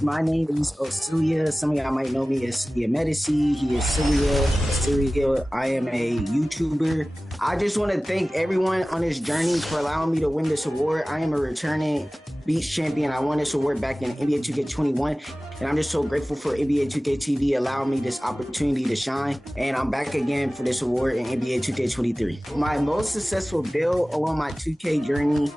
My name is Osilia. Some of y'all might know me as Celia Medici. He is Celia. I am a YouTuber. I just want to thank everyone on this journey for allowing me to win this award. I am a returning Beats champion. I won this award back in NBA 2K21, and I'm just so grateful for NBA 2K TV allowing me this opportunity to shine. And I'm back again for this award in NBA 2K23. My most successful build along my 2K journey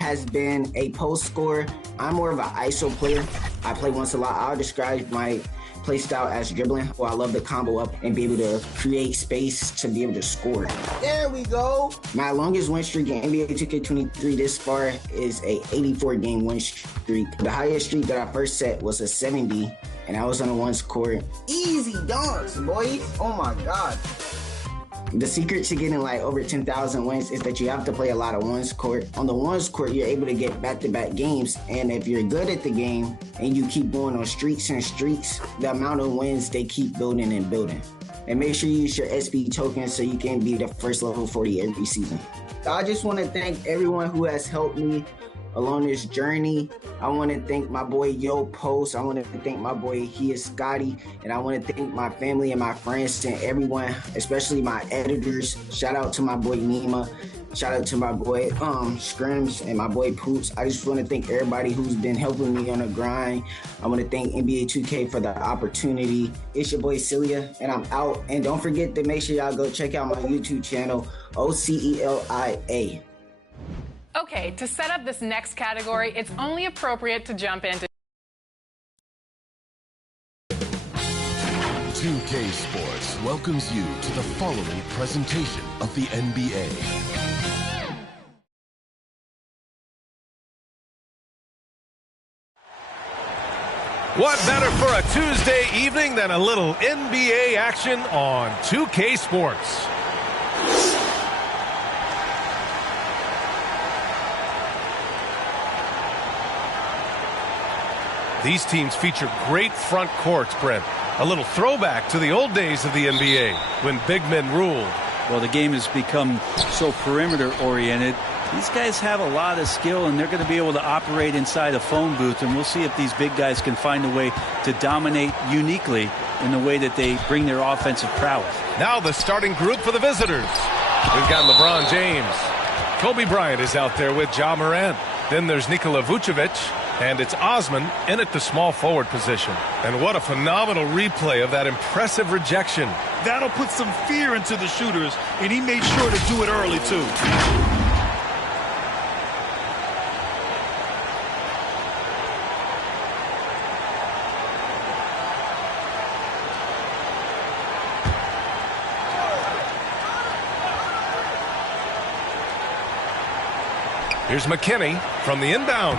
has been a post scorer. I'm more of an ISO player. I play once a lot. I'll describe my play style as dribbling. Well, I love to combo up and be able to create space to be able to score. There we go. My longest win streak in NBA 2K23 this far is a 84-game win streak. The highest streak that I first set was a 70, and I was on a ones court. Easy dunks, boys. Oh my God. The secret to getting like over 10,000 wins is that you have to play a lot of ones court. On the ones court, you're able to get back-to-back games. And if you're good at the game and you keep going on streaks and streaks, the amount of wins, they keep building and building. And make sure you use your SB tokens so you can be the first level 40 every season. I just want to thank everyone who has helped me along this journey. I want to thank my boy Yo Post. I want to thank my boy Scotty, and I want to thank my family and my friends and everyone, especially my editors. Shout out to my boy Nima. Shout out to my boy Scrims and my boy Poops. I just want to thank everybody who's been helping me on the grind. I want to thank NBA 2K for the opportunity. It's your boy Celia, and I'm out. And don't forget to make sure y'all go check out my YouTube channel, OCELIA. Okay, to set up this next category, it's only appropriate to jump into 2K Sports welcomes you to the following presentation of the NBA. What better for a Tuesday evening than a little NBA action on 2K Sports? These teams feature great front courts, Brent. A little throwback to the old days of the NBA when big men ruled. Well, the game has become so perimeter-oriented. These guys have a lot of skill, and they're going to be able to operate inside a phone booth, and we'll see if these big guys can find a way to dominate uniquely in the way that they bring their offensive prowess. Now the starting group for the visitors. We've got LeBron James. Kobe Bryant is out there with Ja Morant. Then there's Nikola Vucevic. And it's Osman in at the small forward position. And what a phenomenal replay of that impressive rejection. That'll put some fear into the shooters, and he made sure to do it early, too. Here's McKinney from the inbound.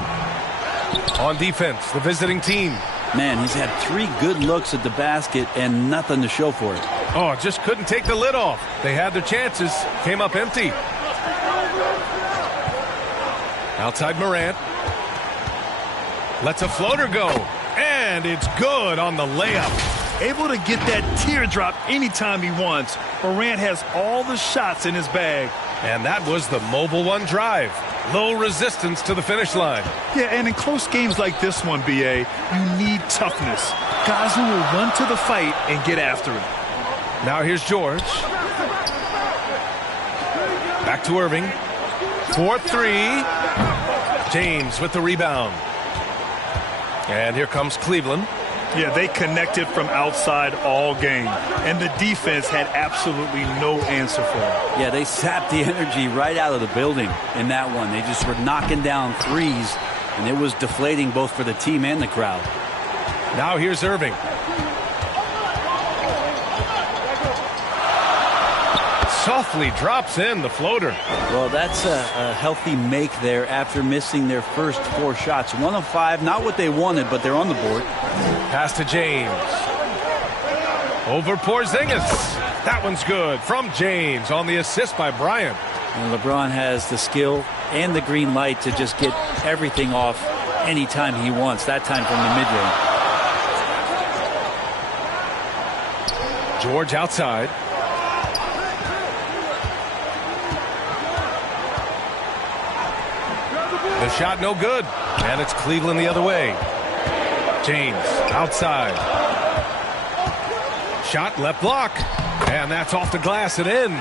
On defense, the visiting team. Man, he's had 3 good looks at the basket and nothing to show for it. Oh, just couldn't take the lid off. They had their chances, came up empty. Outside Morant. Lets a floater go. And it's good on the layup. Able to get that teardrop anytime he wants. Morant has all the shots in his bag. And that was the Mobile One drive. Low resistance to the finish line. Yeah, and in close games like this one, BA, you need toughness. Guys who will run to the fight and get after it. Now here's George. Back to Irving. 4-3. James with the rebound. And here comes Cleveland. Yeah, they connected from outside all game, and the defense had absolutely no answer for it. Yeah, they sapped the energy right out of the building in that one. They just were knocking down threes, and it was deflating both for the team and the crowd. Now here's Irving. Softly drops in the floater. Well, that's a healthy make there after missing their first 4 shots. 1 of 5, not what they wanted, but they're on the board. Pass to James. Over Porzingis. That one's good from James on the assist by Bryant. And LeBron has the skill and the green light to just get everything off anytime he wants, that time from the mid-range. George outside. The shot no good, and it's Cleveland the other way. James outside. Shot left block. And that's off the glass and in.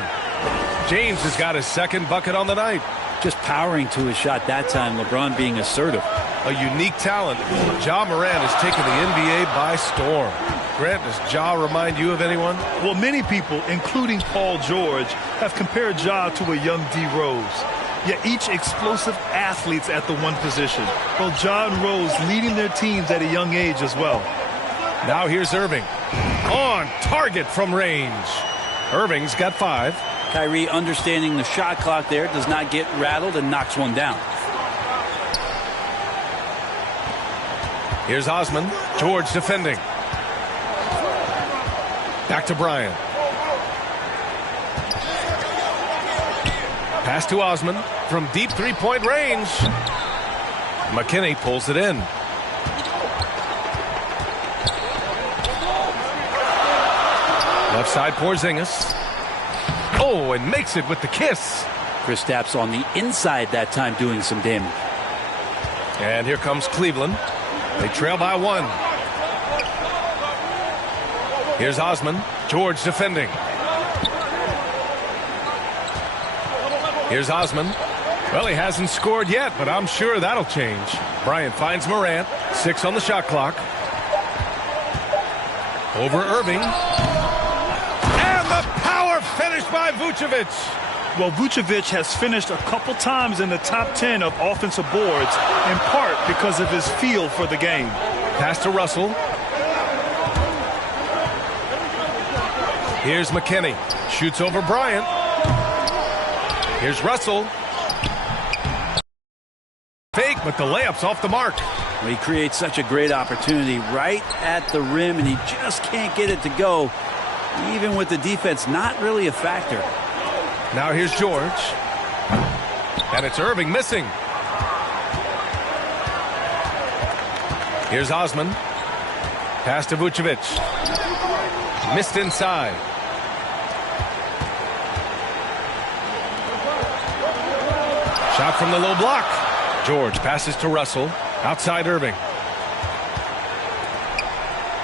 James has got his second bucket on the night. Just powering to his shot that time. LeBron being assertive. A unique talent. Ja Morant has taken the NBA by storm. Grant, does Ja remind you of anyone? Well, many people, including Paul George, have compared Ja to a young D. Rose. Yet each explosive athletes at the one position. Both Ja and Rose leading their teams at a young age as well. Now here's Irving. On target from range. Irving's got 5. Kyrie, understanding the shot clock there, does not get rattled and knocks one down. Here's Osman. George defending. Back to Bryant. Pass to Osman from deep three-point range. McKinney pulls it in. Left side Porzingis. Oh, and makes it with the kiss. Kristaps on the inside that time doing some damage. And here comes Cleveland. They trail by 1. Here's Osman. George defending. Here's Osman. Well, he hasn't scored yet, but I'm sure that'll change. Bryant finds Morant. 6 on the shot clock. Over Irving. And the power finish by Vucevic. Well, Vucevic has finished a couple times in the top 10 of offensive boards, in part because of his feel for the game. Pass to Russell. Here's McKinney. Shoots over Bryant. Here's Russell. Fake, but the layup's off the mark. Well, he creates such a great opportunity right at the rim, and he just can't get it to go. Even with the defense not really a factor. Now here's George. And it's Irving missing. Here's Osman. Pass to Vucevic. Missed inside. Shot from the low block. George passes to Russell. Outside Irving.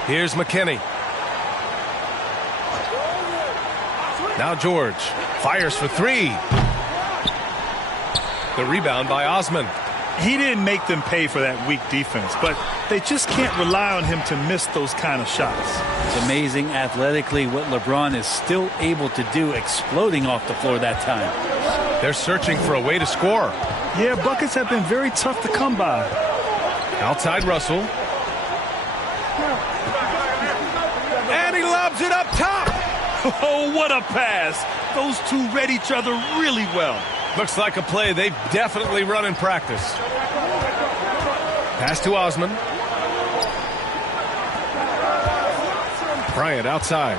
Here's McKinney. Now George fires for 3. The rebound by Osman. He didn't make them pay for that weak defense, but they just can't rely on him to miss those kind of shots. It's amazing athletically what LeBron is still able to do, exploding off the floor that time. They're searching for a way to score. Yeah, buckets have been very tough to come by. Outside Russell. And he lobs it up top. Oh, what a pass. Those two read each other really well. Looks like a play they've definitely run in practice. Pass to Osman. Bryant outside.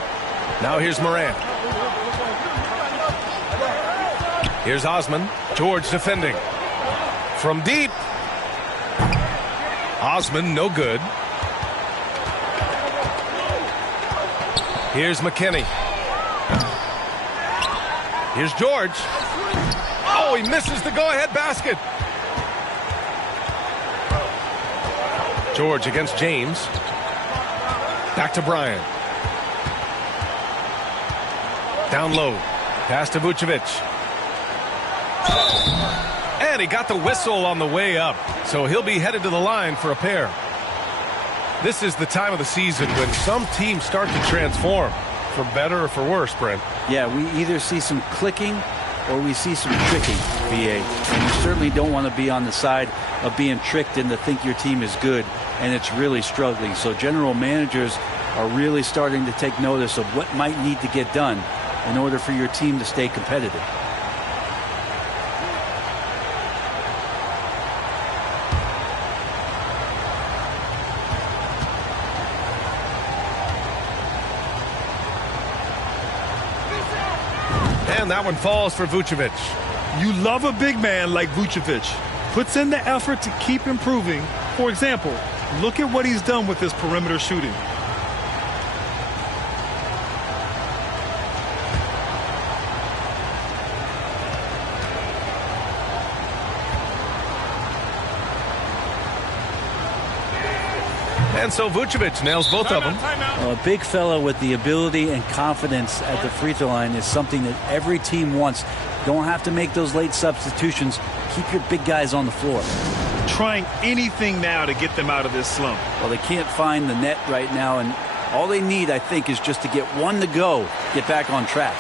Now here's Morant. Here's Osman. George defending. From deep. Osman, no good. Here's McKinney. Here's George. Oh, he misses the go-ahead basket. George against James. Back to Bryant. Down low. Pass to Vucevic. And he got the whistle on the way up, so he'll be headed to the line for a pair. This is the time of the season when some teams start to transform, for better or for worse, Brent. Yeah, we either see some clicking or we see some tricking, BA. And you certainly don't want to be on the side of being tricked into think your team is good and it's really struggling. So general managers are really starting to take notice of what might need to get done in order for your team to stay competitive. And that one falls for Vucevic. You love a big man like Vucevic. Puts in the effort to keep improving. For example, look at what he's done with his perimeter shooting. And so Vucevic nails both of them. Well, a big fella with the ability and confidence at the free throw line is something that every team wants. Don't have to make those late substitutions. Keep your big guys on the floor. Trying anything now to get them out of this slump. Well, they can't find the net right now, and all they need, I think, is just to get one to go, get back on track.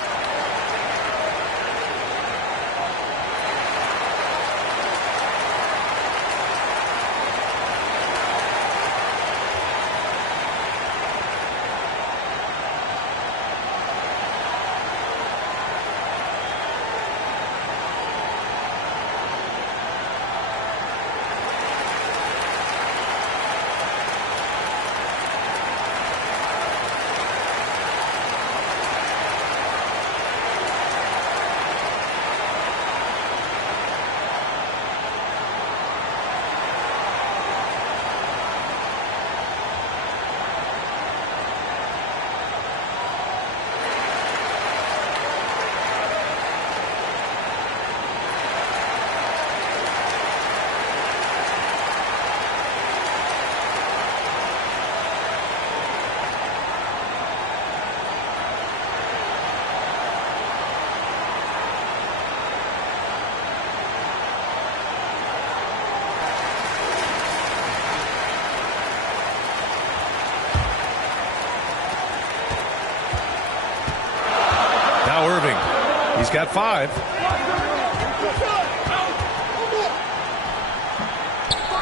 He's got 5.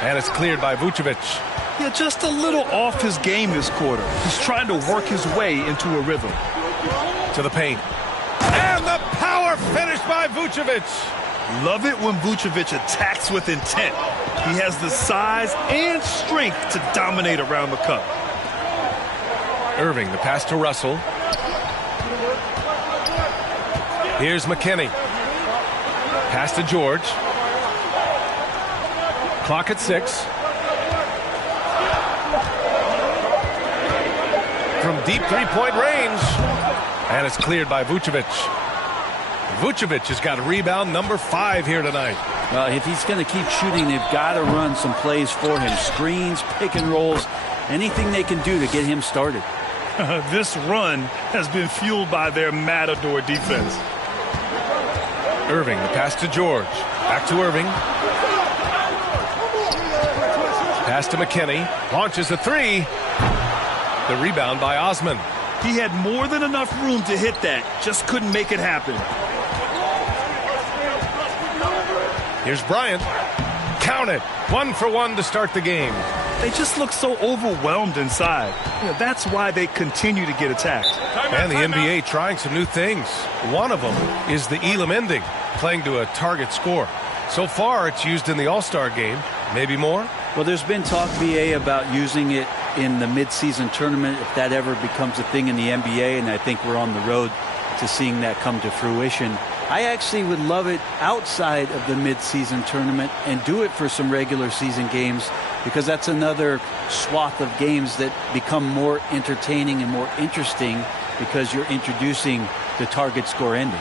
And it's cleared by Vucevic. Yeah, just a little off his game this quarter. He's trying to work his way into a rhythm. To the paint. And the power finish by Vucevic. Love it when Vucevic attacks with intent. He has the size and strength to dominate around the cup. Irving, the pass to Russell. Here's McKinney. Pass to George. Clock at 6. From deep three-point range. And it's cleared by Vucevic. Vucevic has got rebound number 5 here tonight. Well, if he's going to keep shooting, they've got to run some plays for him. Screens, pick and rolls, anything they can do to get him started. This run has been fueled by their Matador defense. Irving, the pass to George. Back to Irving. Pass to McKinney. Launches a 3. The rebound by Osman. He had more than enough room to hit that. Just couldn't make it happen. Here's Bryant. Count it. 1 for 1 to start the game. They just look so overwhelmed inside. That's why they continue to get attacked. And the NBA trying some new things. One of them is the Elam ending, playing to a target score. So far, it's used in the All-Star game. Maybe more? Well, there's been talk, BA, about using it in the midseason tournament if that ever becomes a thing in the NBA, and I think we're on the road to seeing that come to fruition. I actually would love it outside of the midseason tournament and do it for some regular season games, because that's another swath of games that become more entertaining and more interesting because you're introducing the target score ending.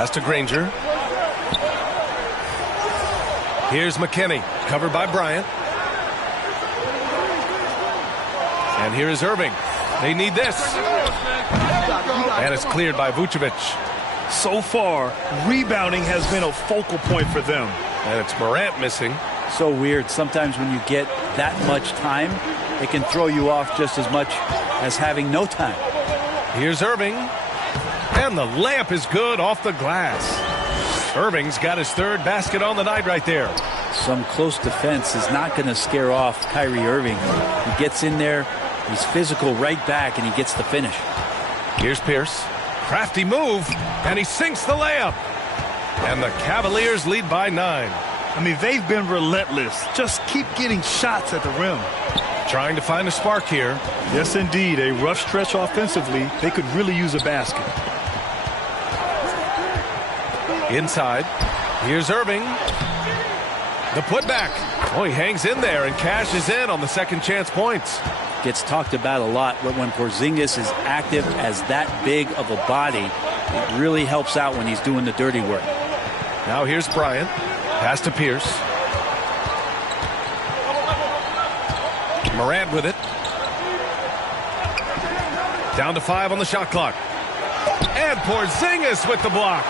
Pass to Granger. Here's McKinney, covered by Bryant. And here is Irving. They need this. And it's cleared by Vucevic. So far, rebounding has been a focal point for them. And it's Morant missing. So weird. Sometimes when you get that much time, it can throw you off just as much as having no time. Here's Irving. And the layup is good off the glass. Irving's got his third basket on the night right there. Some close defense is not going to scare off Kyrie Irving. He gets in there, he's physical right back, and he gets the finish. Here's Pierce. Crafty move, and he sinks the layup. And the Cavaliers lead by 9. I mean, they've been relentless. Just keep getting shots at the rim. Trying to find a spark here. Yes, indeed. A rough stretch offensively. They could really use a basket. Inside. Here's Irving. The putback. Oh, he hangs in there and cashes in on the second chance points. Gets talked about a lot, but when Porzingis is active as that big of a body, it really helps out when he's doing the dirty work. Now here's Bryant. Pass to Pierce. Morant with it. Down to 5 on the shot clock. And Porzingis with the block.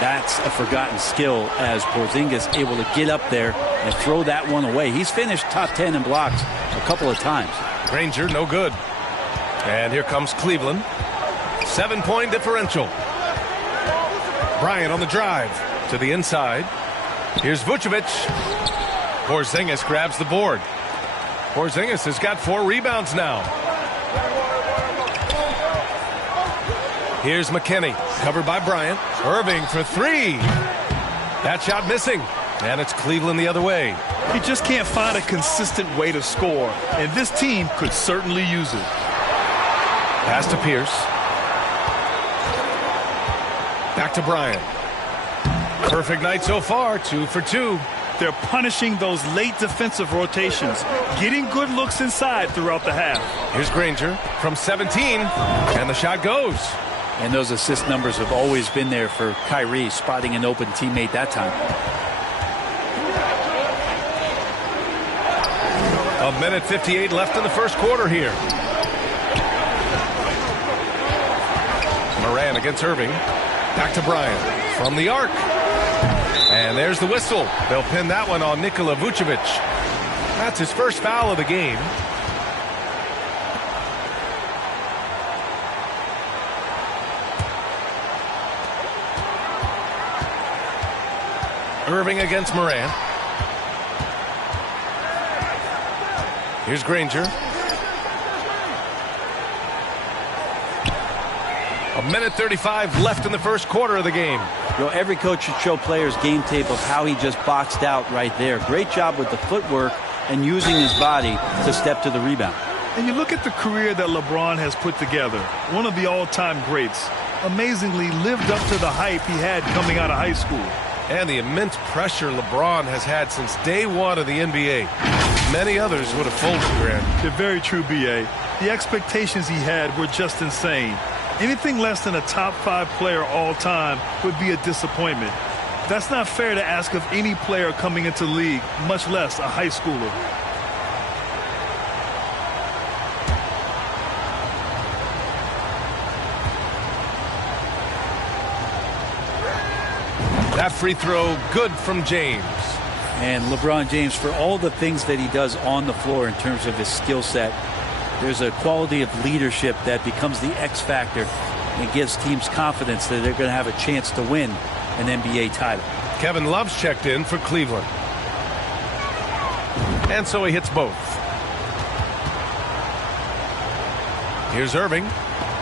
That's a forgotten skill, as Porzingis able to get up there and throw that one away. He's finished top 10 in blocks a couple of times. Granger, no good. And here comes Cleveland. 7-point differential. Bryant on the drive to the inside. Here's Vucevic. Porzingis grabs the board. Porzingis has got 4 rebounds now. Here's McKinney, covered by Bryant. Irving for 3. That shot missing, and it's Cleveland the other way. He just can't find a consistent way to score, and this team could certainly use it. Pass to Pierce. Back to Bryant. Perfect night so far, 2 for 2. They're punishing those late defensive rotations, getting good looks inside throughout the half. Here's Granger from 17, and the shot goes. And those assist numbers have always been there for Kyrie, spotting an open teammate that time. A minute 58 left in the first quarter here. Morant against Irving. Back to Bryant from the arc. And there's the whistle. They'll pin that one on Nikola Vucevic. That's his first foul of the game. Irving against Morant. Here's Granger. A minute 35 left in the first quarter of the game. You know, every coach should show players game tape of how he just boxed out right there. Great job with the footwork and using his body to step to the rebound. And you look at the career that LeBron has put together. One of the all-time greats. Amazingly lived up to the hype he had coming out of high school. And the immense pressure LeBron has had since day one of the NBA. Many others would have folded, Grant. They're very true, B.A. The expectations he had were just insane. Anything less than a top 5 player all time would be a disappointment. That's not fair to ask of any player coming into the league, much less a high schooler. That free throw good from James. And LeBron James, for all the things that he does on the floor in terms of his skill set, there's a quality of leadership that becomes the X factor and gives teams confidence that they're going to have a chance to win an NBA title. Kevin Love's checked in for Cleveland. And so he hits both. Here's Irving.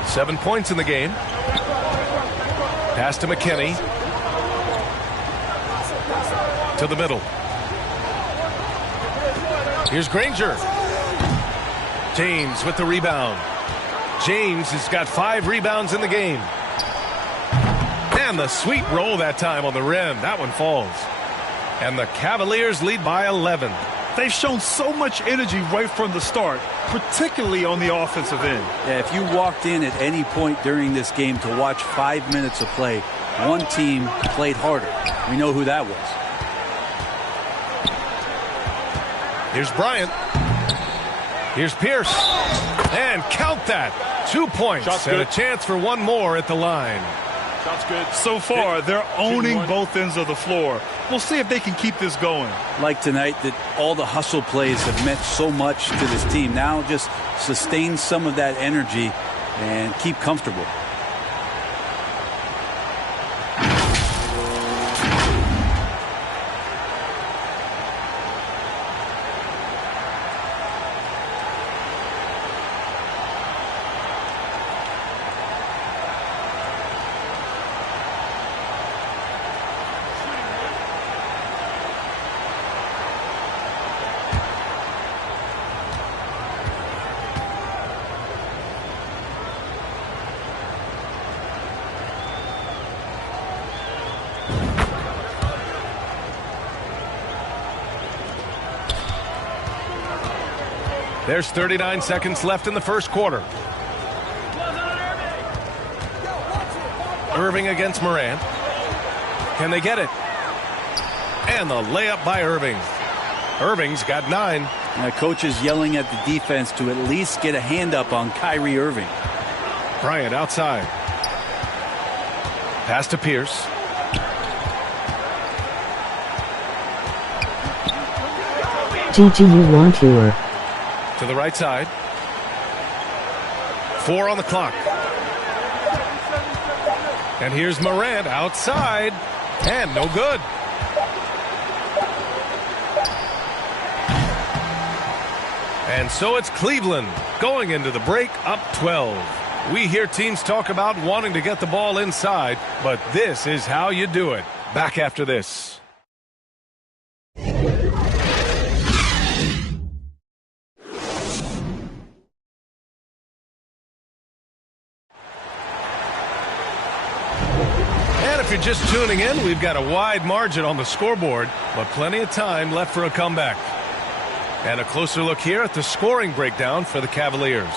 7 points in the game. Pass to McKinney. To the middle. Here's Granger. James with the rebound. James has got 5 rebounds in the game. And the sweet roll that time on the rim. That one falls. And the Cavaliers lead by 11. They've shown so much energy right from the start, particularly on the offensive end. Yeah, if you walked in at any point during this game to watch 5 minutes of play, one team played harder. We know who that was. Here's Bryant. Here's Pierce. And count that. 2 points and a chance for one more at the line. Sounds good. So far, they're owning both ends of the floor. We'll see if they can keep this going. Like tonight, that all the hustle plays have meant so much to this team. Now just sustain some of that energy and keep comfortable. There's 39 seconds left in the first quarter. Irving against Morant. Can they get it? And the layup by Irving. Irving's got 9. Now, coach is yelling at the defense to at least get a hand up on Kyrie Irving. Bryant outside. Pass to Pierce. GG, you want your. To the right side. 4 on the clock. And here's Morant outside. And no good. And so it's Cleveland going into the break up 12. We hear teams talk about wanting to get the ball inside, but this is how you do it. Back after this. If you're just tuning in, we've got a wide margin on the scoreboard, but plenty of time left for a comeback. And a closer look here at the scoring breakdown for the Cavaliers.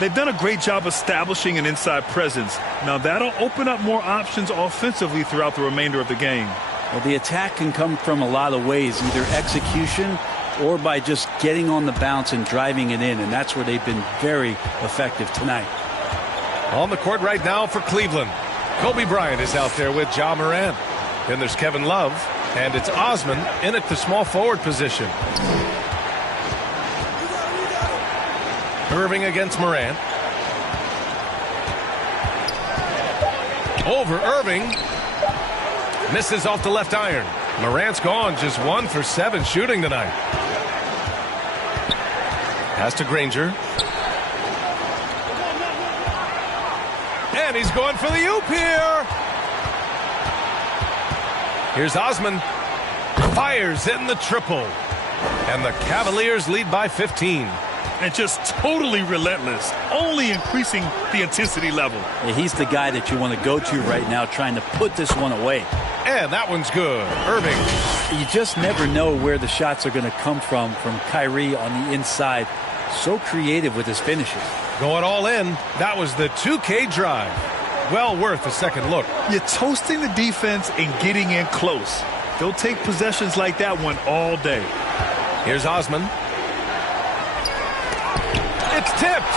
They've done a great job establishing an inside presence. Now that'll open up more options offensively throughout the remainder of the game. Well, the attack can come from a lot of ways, either execution or by just getting on the bounce and driving it in, and that's where they've been very effective tonight. On the court right now for Cleveland, Kobe Bryant is out there with Ja Morant. Then there's Kevin Love, and it's Osman in at the small forward position. Irving against Morant. Over Irving. Misses off the left iron. Morant's gone, just 1 for 7 shooting tonight. Pass to Granger. And he's going for the oop here. Here's Osman. Fires in the triple. And the Cavaliers lead by 15. And just totally relentless, only increasing the intensity level. Yeah, he's the guy that you want to go to right now, trying to put this one away. And that one's good. Irving. You just never know where the shots are going to come from Kyrie on the inside. So creative with his finishes. Going all in. That was the 2K drive. Well worth a second look. You're toasting the defense and getting in close. They'll take possessions like that one all day. Here's Osman. It's tipped.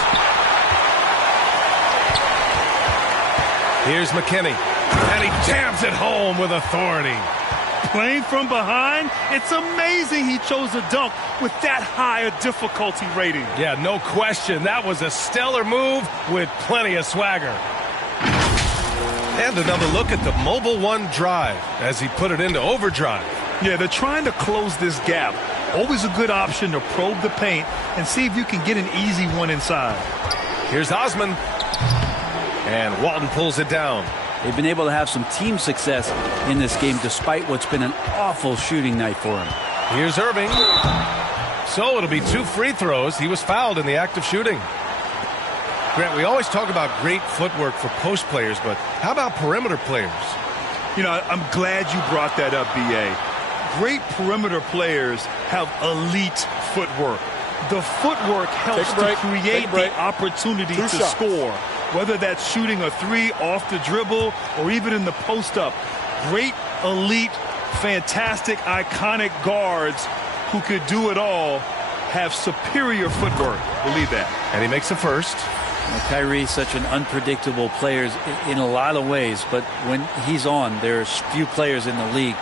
Here's McKinney. And he jams it home with authority. Playing from behind, it's amazing he chose a dunk with that high a difficulty rating. Yeah, no question. That was a stellar move with plenty of swagger. And another look at the Mobile One drive as he put it into overdrive. Yeah, they're trying to close this gap. Always a good option to probe the paint and see if you can get an easy one inside. Here's Osman. And Walton pulls it down. They've been able to have some team success in this game despite what's been an awful shooting night for him. Here's Irving. So it'll be 2 free throws. He was fouled in the act of shooting. Grant, we always talk about great footwork for post players, but how about perimeter players? You know, I'm glad you brought that up, B.A. Great perimeter players have elite footwork. The footwork helps to create the opportunity to score, whether that's shooting a 3 off the dribble or even in the post-up. Great, elite, fantastic, iconic guards who could do it all have superior footwork. Believe that. And he makes the first. Kyrie's such an unpredictable player in a lot of ways, but when he's on, there's few players in the league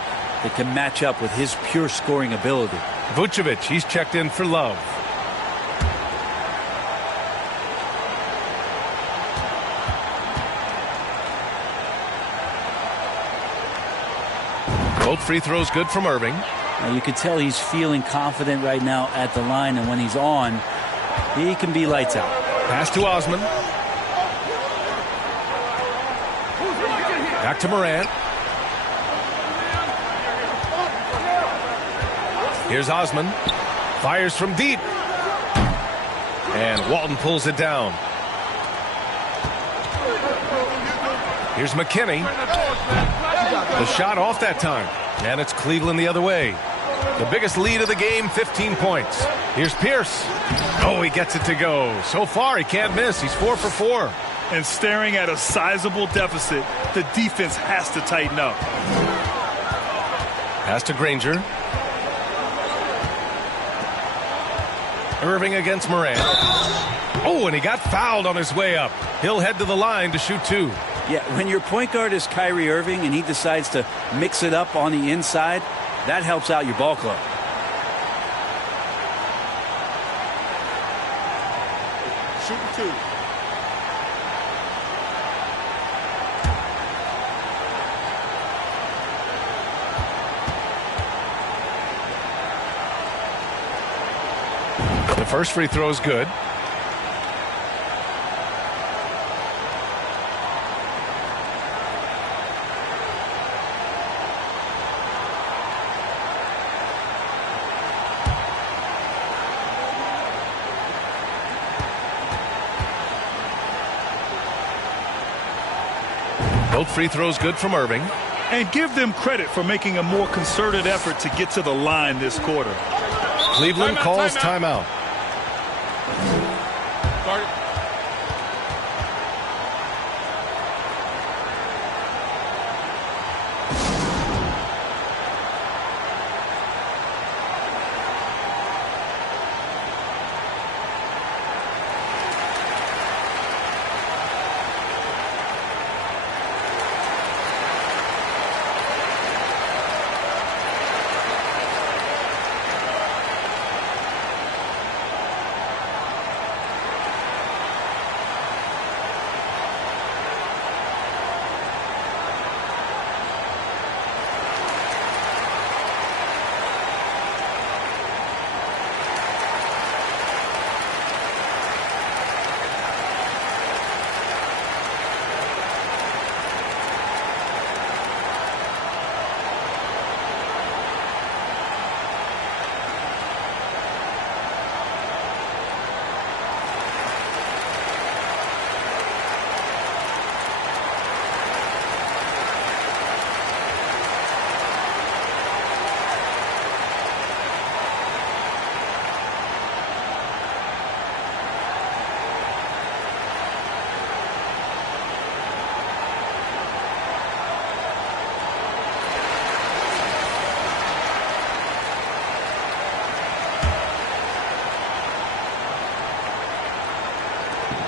that can match up with his pure scoring ability. Vucevic, he's checked in for Love. Both free throws good from Irving. Now you can tell he's feeling confident right now at the line, and when he's on, he can be lights out. Pass to Osman. Back to Morant. Here's Osman. Fires from deep. And Walton pulls it down. Here's McKinney. The shot off that time. And it's Cleveland the other way. The biggest lead of the game, 15 points. Here's Pierce. Oh, he gets it to go. So far, he can't miss. He's 4 for 4. And staring at a sizable deficit, the defense has to tighten up. Pass to Granger. Irving against Morant. Oh, and he got fouled on his way up. He'll head to the line to shoot 2. Yeah, when your point guard is Kyrie Irving and he decides to mix it up on the inside, that helps out your ball club. Shooting 2. The first free throw is good. Both free throws good from Irving. And give them credit for making a more concerted effort to get to the line this quarter. Cleveland calls timeout.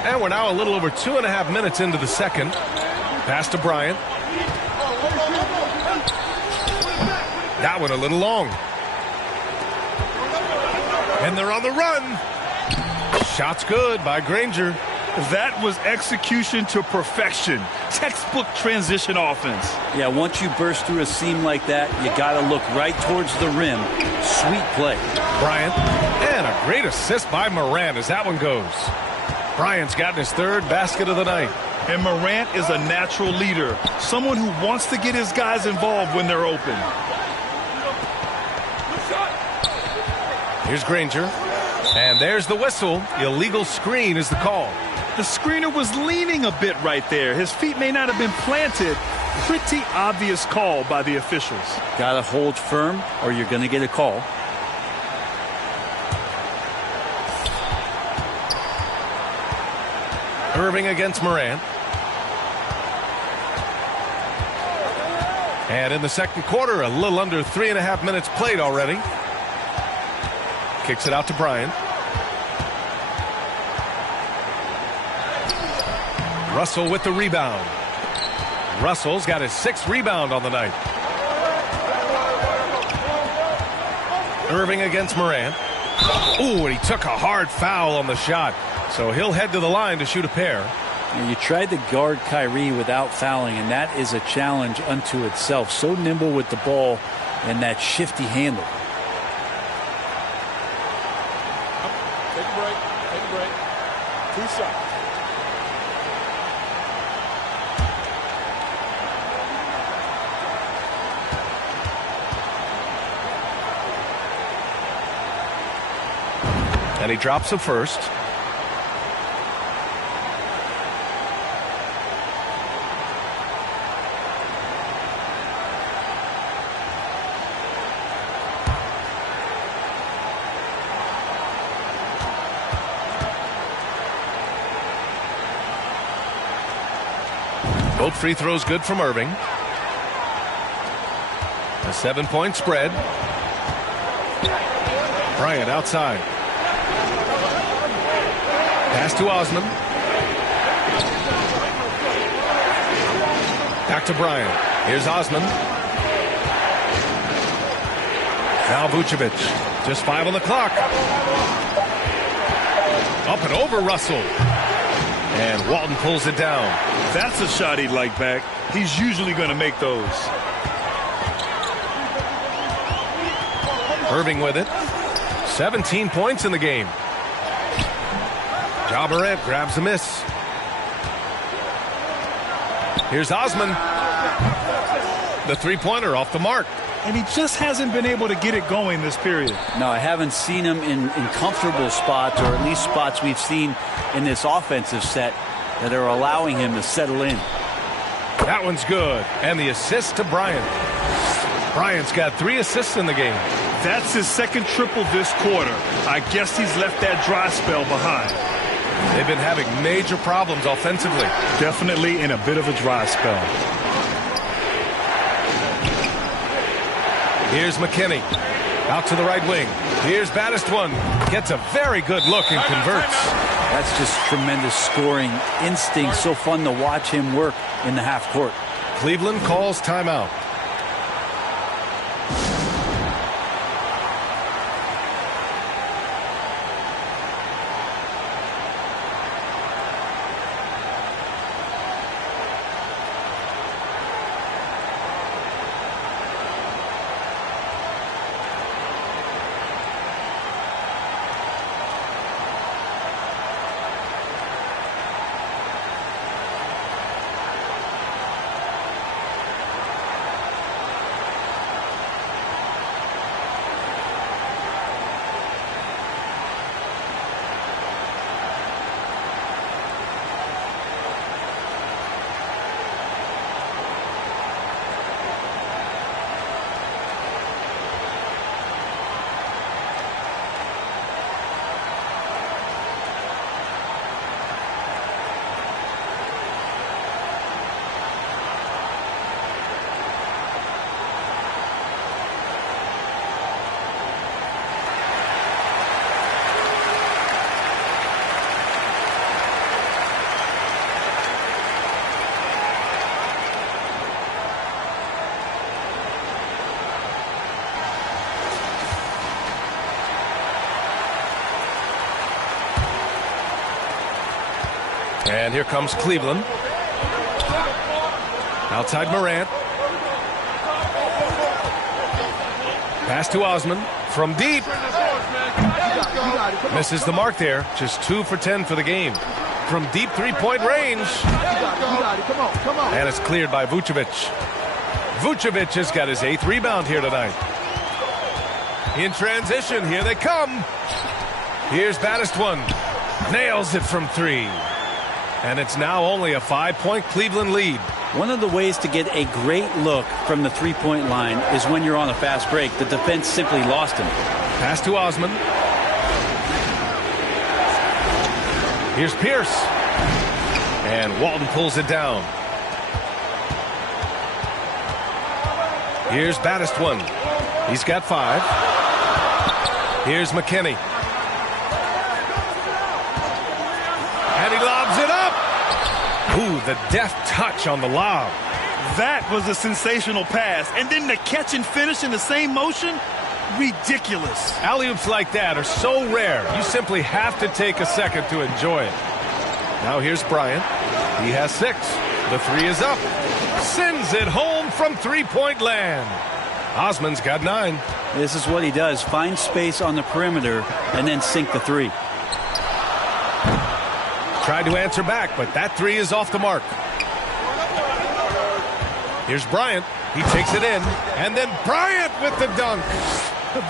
And we're now a little over 2.5 minutes into the second. Pass to Bryant. That one a little long. And they're on the run. Shot's good by Granger. That was execution to perfection. Textbook transition offense. Yeah, once you burst through a seam like that, you got to look right towards the rim. Sweet play. Bryant. And a great assist by Morant as that one goes. Bryant's gotten his third basket of the night. And Morant is a natural leader, someone who wants to get his guys involved when they're open. Here's Granger. And there's the whistle. Illegal screen is the call. The screener was leaning a bit right there. His feet may not have been planted. Pretty obvious call by the officials. Got to hold firm or you're going to get a call. Irving against Morant. And in the second quarter, a little under 3.5 minutes played already. Kicks it out to Bryant. Russell with the rebound. Russell's got his 6th rebound on the night. Irving against Morant. Ooh, and he took a hard foul on the shot. So he'll head to the line to shoot a pair. You tried to guard Kyrie without fouling, and that is a challenge unto itself. So nimble with the ball and that shifty handle. Take a break. Take a break. 2 shots. And he drops the first. Both free throws good from Irving. A 7-point spread. Bryant outside. Pass to Osman. Back to Bryant. Here's Osman. Now Vucevic. Just 5 on the clock. Up and over Russell. And Walton pulls it down. That's a shot he'd like back. He's usually going to make those. Irving with it. 17 points in the game. Ja Morant grabs the miss. Here's Osman. The three-pointer off the mark. And he just hasn't been able to get it going this period. No, I haven't seen him in comfortable spots, or at least spots we've seen in this offensive set that are allowing him to settle in. That one's good. And the assist to Bryant. Bryant's got 3 assists in the game. That's his 2nd triple this quarter. I guess he's left that dry spell behind. They've been having major problems offensively. Definitely in a bit of a dry spell. Here's McKinney. Out to the right wing. Here's Battistone. Gets a very good look and converts. That's just tremendous scoring instinct. So fun to watch him work in the half court. Cleveland calls timeout. And here comes Cleveland. Outside Morant. Pass to Osman from deep. Misses the mark there. Just 2 for 10 for the game. From deep 3-point range. And it's cleared by Vucevic. Vucevic has got his 8th rebound here tonight. In transition, here they come. Here's Battistone. Nails it from 3. And it's now only a 5-point Cleveland lead. One of the ways to get a great look from the three-point line is when you're on a fast break. The defense simply lost him. Pass to Osman. Here's Pierce. And Walton pulls it down. Here's Battistone. He's got 5. Here's McKinney. And he lobs it up. Ooh, the deft touch on the lob. That was a sensational pass. And then the catch and finish in the same motion? Ridiculous. Alley-oops like that are so rare, you simply have to take a second to enjoy it. Now here's Bryant. He has 6. The 3 is up. Sends it home from three-point land. Osman's got 9. This is what he does. Find space on the perimeter and then sink the 3. Tried to answer back, but that 3 is off the mark. Here's Bryant. He takes it in. And then Bryant with the dunk.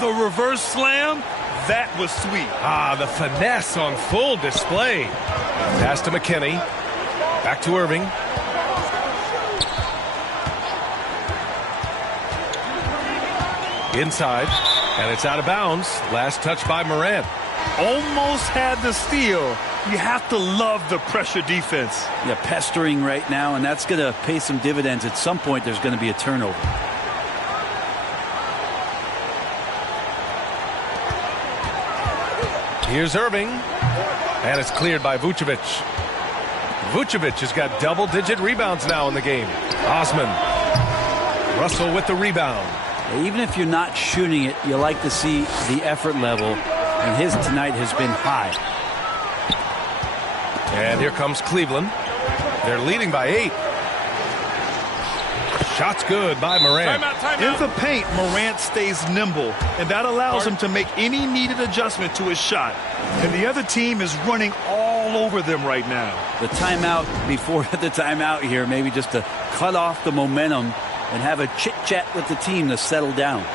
The reverse slam, that was sweet. Ah, the finesse on full display. Pass to McKinney. Back to Irving. Inside, and it's out of bounds. Last touch by Morant. Almost had the steal. You have to love the pressure defense. Yeah, pestering right now, and that's going to pay some dividends. At some point, there's going to be a turnover. Here's Irving, and it's cleared by Vucevic. Vucevic has got double-digit rebounds now in the game. Osman. Russell with the rebound. Even if you're not shooting it, you like to see the effort level, and his tonight has been high. And here comes Cleveland. They're leading by 8. Shot's good by Morant. In the paint, Morant stays nimble, and that allows him to make any needed adjustment to his shot. And the other team is running all over them right now. The timeout before the timeout here, maybe just to cut off the momentum and have a chit-chat with the team to settle down.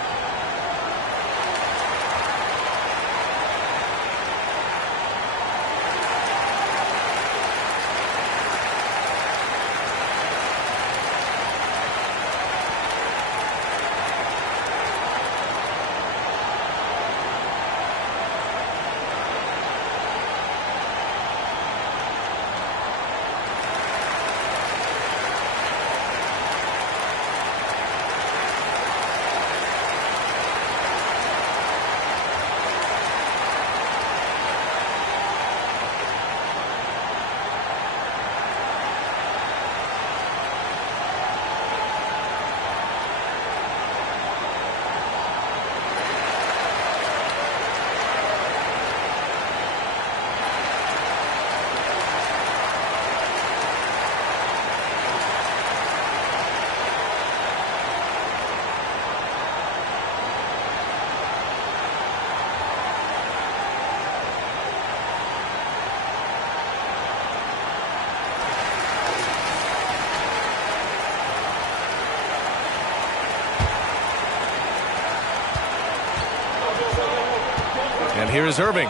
And here is Irving.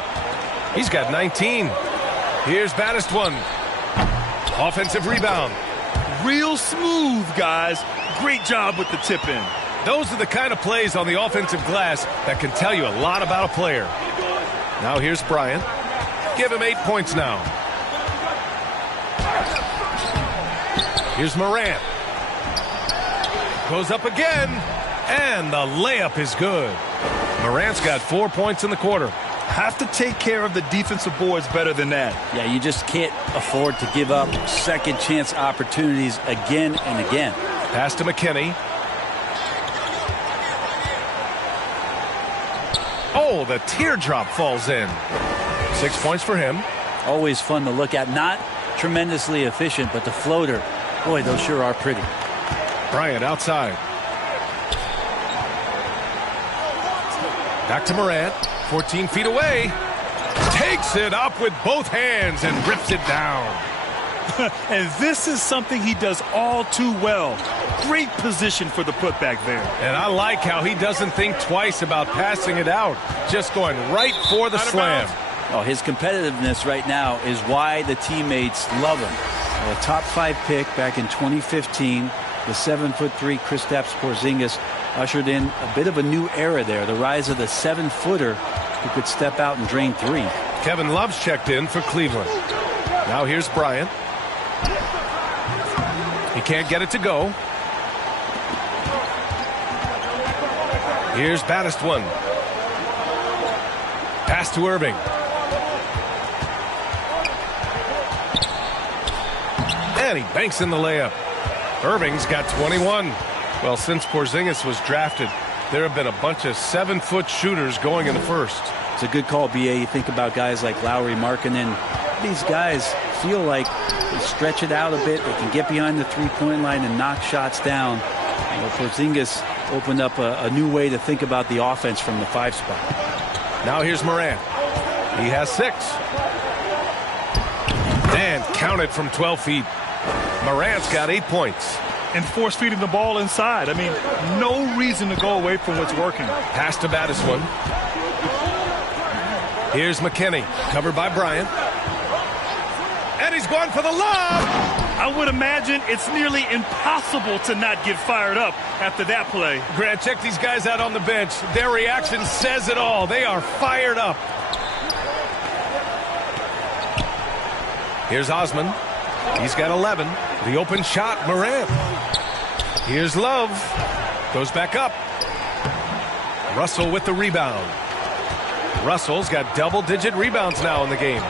He's got 19. Here's Batistone. Offensive rebound. Real smooth, guys. Great job with the tip in. Those are the kind of plays on the offensive glass that can tell you a lot about a player. Now here's Bryant. Give him 8 points now. Here's Morant. Goes up again. And the layup is good. Morant's got 4 points in the quarter. Have to take care of the defensive boards better than that. Yeah, you just can't afford to give up second chance opportunities again and again. Pass to McKinney. Oh, the teardrop falls in. 6 points for him. Always fun to look at. Not tremendously efficient, but the floater, boy, those sure are pretty. Bryant outside. Back to Morant. 14 feet away. Takes it up with both hands and rips it down. And this is something he does all too well. Great position for the putback there. And I like how he doesn't think twice about passing it out. Just going right for the slam. Oh, his competitiveness right now is why the teammates love him. A top 5 pick back in 2015. The 7'3" Kristaps Porzingis ushered in a bit of a new era there. The rise of the 7-footer who could step out and drain 3. Kevin Love's checked in for Cleveland. Now here's Bryant. He can't get it to go. Here's Batistone. Pass to Irving. And he banks in the layup. Irving's got 21. Well, since Porzingis was drafted, there have been a bunch of 7-foot shooters going in the first. It's a good call, B.A. You think about guys like Lowry, Markkanen. These guys feel like they stretch it out a bit. They can get behind the three-point line and knock shots down. Porzingis opened up a new way to think about the offense from the 5 spot. Now here's Morant. He has 6. And counted from 12 feet. Morant's got 8 points. And force feeding the ball inside. I mean, no reason to go away from what's working. Pass to Battiswood. Here's McKinney, covered by Bryant. And he's going for the lob. I would imagine it's nearly impossible to not get fired up after that play. Grant, check these guys out on the bench. Their reaction says it all. They are fired up. Here's Osman. He's got 11. The open shot, Morant. Here's Love. Goes back up. Russell with the rebound. Russell's got double-digit rebounds now in the game.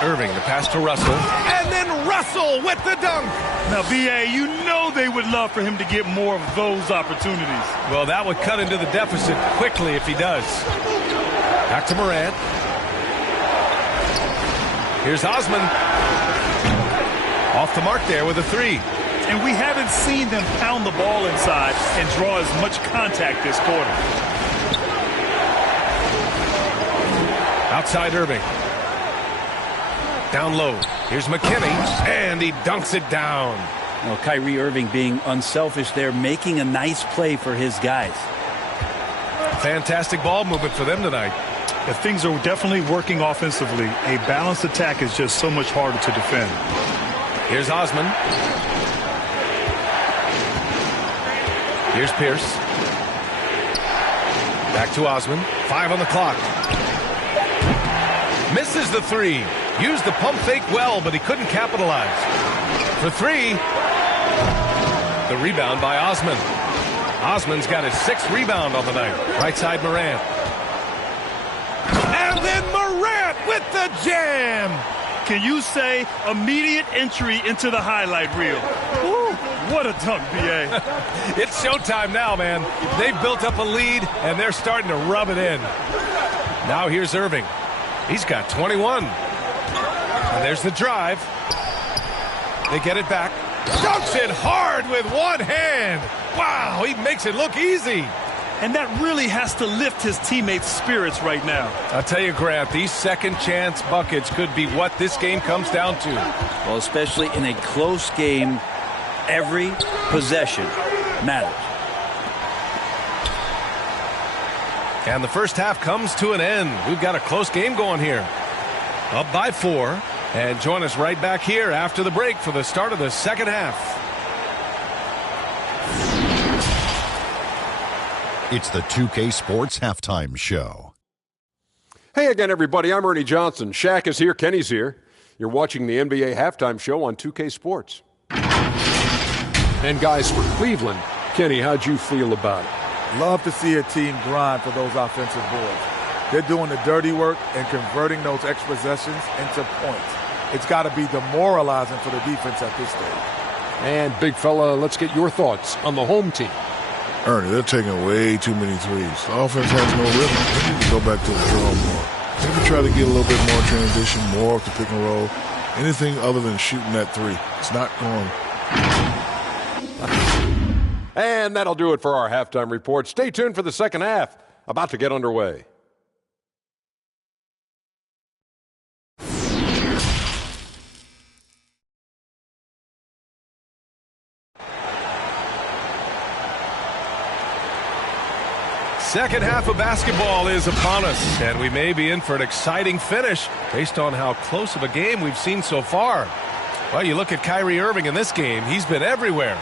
Irving, the pass to Russell. And then Russell with the dunk. Now, B.A., you know they would love for him to get more of those opportunities. Well, that would cut into the deficit quickly if he does. Back to Morant. Here's Osman. Off the mark there with a 3. And we haven't seen them pound the ball inside and draw as much contact this quarter. Outside Irving. Down low. Here's McKinney. And he dunks it down. Well, Kyrie Irving being unselfish there, making a nice play for his guys. Fantastic ball movement for them tonight. If things are definitely working offensively, a balanced attack is just so much harder to defend. Here's Osman. Here's Pierce. Back to Osman. 5 on the clock. Misses the 3. Used the pump fake well, but he couldn't capitalize. For 3. The rebound by Osman. Osman's got his 6th rebound on the night. Right side Morant. And then Morant with the jam. Can you say immediate entry into the highlight reel? Woo, what a dunk, B.A. It's showtime now, man. They've built up a lead, and they're starting to rub it in. Now here's Irving. He's got 21. And there's the drive. They get it back. Dunks it hard with one hand. Wow, he makes it look easy. And that really has to lift his teammates' spirits right now. I'll tell you, Grant, these second chance buckets could be what this game comes down to. Well, especially in a close game, every possession matters. And the first half comes to an end. We've got a close game going here. Up by 4. And join us right back here after the break for the start of the second half. It's the 2K Sports Halftime Show. Hey again, everybody. I'm Ernie Johnson. Shaq is here. Kenny's here. You're watching the NBA Halftime Show on 2K Sports. And guys, for Cleveland, Kenny, how'd you feel about it? Love to see a team grind for those offensive boards. They're doing the dirty work and converting those extra possessions into points. It's got to be demoralizing for the defense at this stage. And, big fella, let's get your thoughts on the home team. Ernie, they're taking way too many threes. The offense has no rhythm. They need to go back to the drawing board. Maybe try to get a little bit more transition, more off the pick and roll. Anything other than shooting that 3. It's not going. And that'll do it for our halftime report. Stay tuned for the second half. About to get underway. Second half of basketball is upon us, and we may be in for an exciting finish based on how close of a game we've seen so far. Well, you look at Kyrie Irving in this game. He's been everywhere.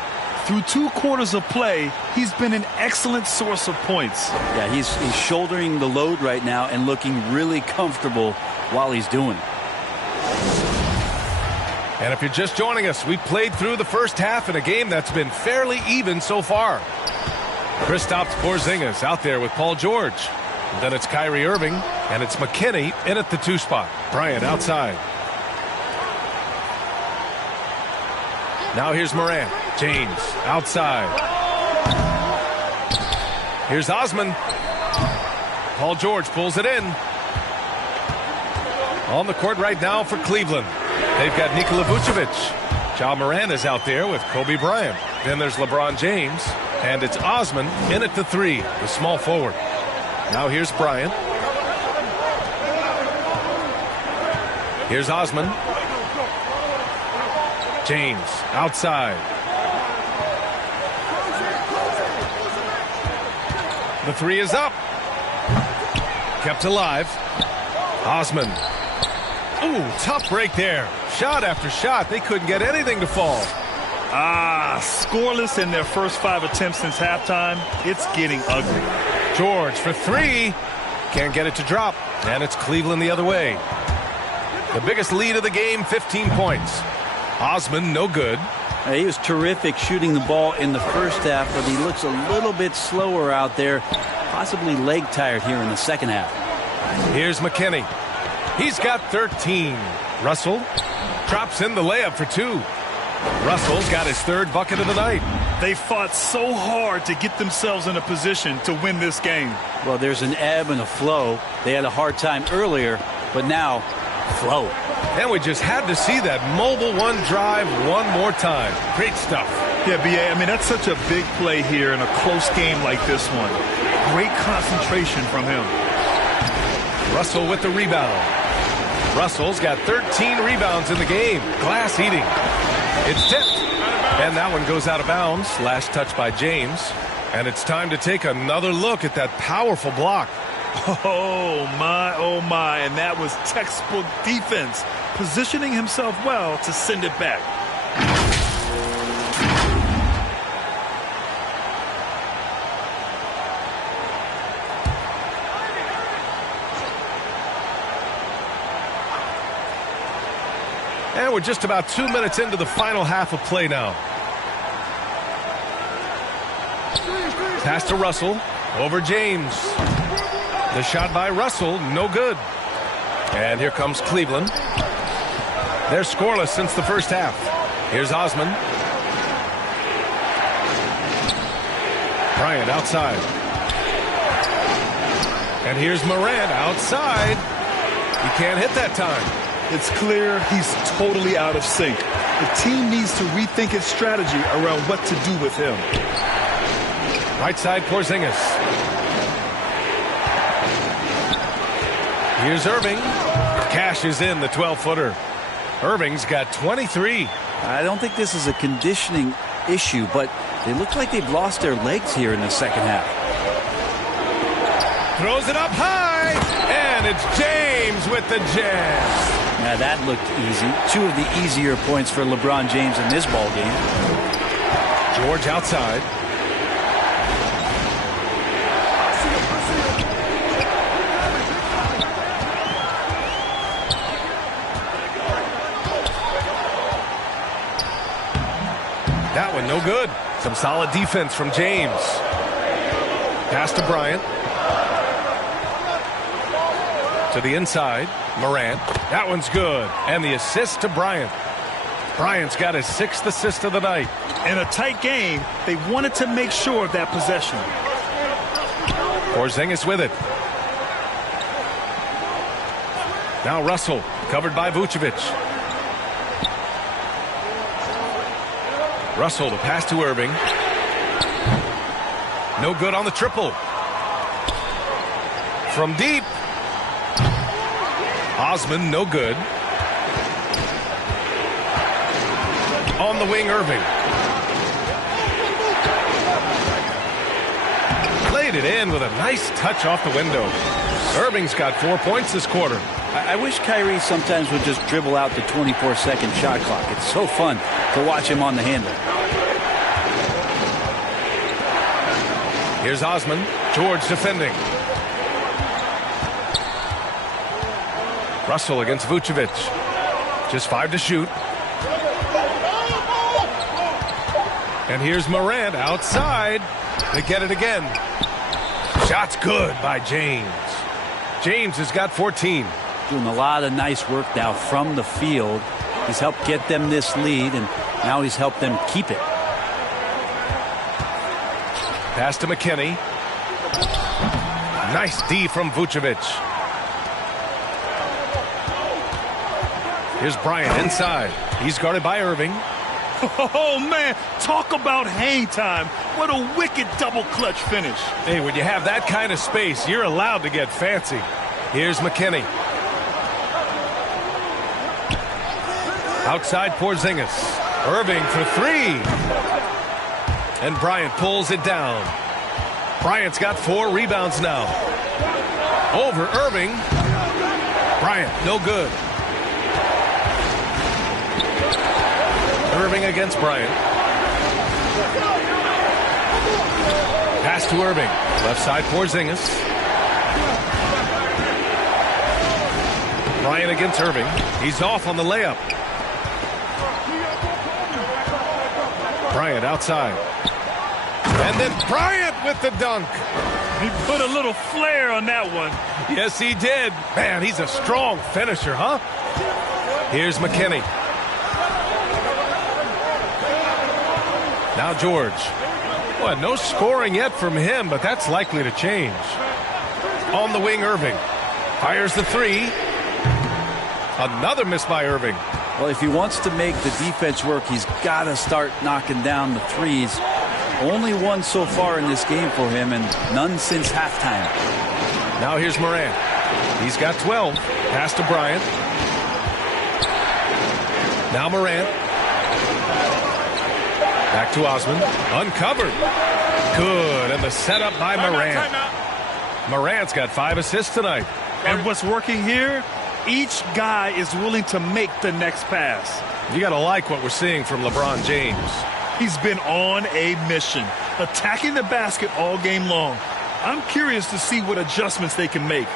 Through 2 quarters of play, he's been an excellent source of points. Yeah, he's shouldering the load right now and looking really comfortable while he's doing it. And if you're just joining us, we played through the first half in a game that's been fairly even so far. Kristaps Porzingis out there with Paul George. And then it's Kyrie Irving, and it's McKinney in at the 2 spot. Bryant outside. Now here's Morant. James outside. Here's Osman. Paul George pulls it in. On the court right now for Cleveland. They've got Nikola Vucevic. Ja Morant is out there with Kobe Bryant. Then there's LeBron James. And it's Osman in at the 3, the small forward. Now here's Bryant. Here's Osman. James outside. The 3 is up. Kept alive. Osman. Ooh, tough break there. Shot after shot. They couldn't get anything to fall. Scoreless in their first 5 attempts since halftime. It's getting ugly. George for 3. Can't get it to drop. And it's Cleveland the other way. The biggest lead of the game, 15 points. Osman, no good. He was terrific shooting the ball in the first half, but he looks a little bit slower out there. Possibly leg tired here in the second half. Here's McKinney. He's got 13. Russell drops in the layup for 2. Russell's got his 3rd bucket of the night. They fought so hard to get themselves in a position to win this game. Well, there's an ebb and a flow. They had a hard time earlier, but now, flow. And we just had to see that mobile one drive one more time. Great stuff. Yeah, B.A., I mean, that's such a big play here in a close game like this one. Great concentration from him. Russell with the rebound. Russell's got 13 rebounds in the game. Glass eating. It's tipped. And that one goes out of bounds. Last touch by James. And it's time to take another look at that powerful block. Oh, my. And that was textbook defense. Positioning himself well to send it back. And we're just about 2 minutes into the final half of play now. Pass to Russell. Over James. The shot by Russell, no good. And here comes Cleveland. They're scoreless since the first half. Here's Osman. Bryant outside. And here's Morant outside. He can't hit that time. It's clear he's totally out of sync. The team needs to rethink its strategy around what to do with him. Right side, Porzingis. Here's Irving. Cashes in the 12-footer. Irving's got 23. I don't think this is a conditioning issue, but they look like they've lost their legs here in the second half. Throws it up high, and it's James with the jam. Now that looked easy. 2 of the easier points for LeBron James in this ball game. George outside. That one no good. Some solid defense from James. Pass to Bryant. To the inside. Morant. That one's good. And the assist to Bryant. Bryant's got his 6th assist of the night. In a tight game, they wanted to make sure of that possession. Porzingis with it. Now Russell, covered by Vucevic. Russell to pass to Irving. No good on the triple. From deep. Osman, no good. On the wing, Irving. Played it in with a nice touch off the window. Irving's got 4 points this quarter. I wish Kyrie sometimes would just dribble out the 24-second shot clock. It's so fun to watch him on the handle. Here's Osman. George defending. Russell against Vucevic. Just 5 to shoot. And here's Morant outside. They get it again. Shot's good by James. James has got 14. Doing a lot of nice work now from the field. He's helped get them this lead, and now he's helped them keep it. Pass to McKinney. Nice D from Vucevic. Here's Bryant inside. He's guarded by Irving. Oh, man, talk about hang time. What a wicked double clutch finish. Hey, when you have that kind of space, you're allowed to get fancy. Here's McKinney. Outside Porzingis. Irving for three. And Bryant pulls it down. Bryant's got 4 rebounds now. Over Irving. Bryant, no good. Irving against Bryant. Pass to Irving. Left side Porzingis. Bryant against Irving. He's off on the layup. Bryant outside. And then Bryant with the dunk. He put a little flair on that one. Yes, he did. Man, he's a strong finisher, huh? Here's McKinney. Now George. Well, no scoring yet from him, but that's likely to change. On the wing, Irving. Fires the three. Another miss by Irving. Well, if he wants to make the defense work, he's got to start knocking down the threes. Only one so far in this game for him, and none since halftime. Now here's Morant. He's got 12. Pass to Bryant. Now Morant. Back to Osman. Uncovered. Good. And the setup by Morant. Morant's got 5 assists tonight. And what's working here? Each guy is willing to make the next pass. You got to like what we're seeing from LeBron James. He's been on a mission, attacking the basket all game long. I'm curious to see what adjustments they can make.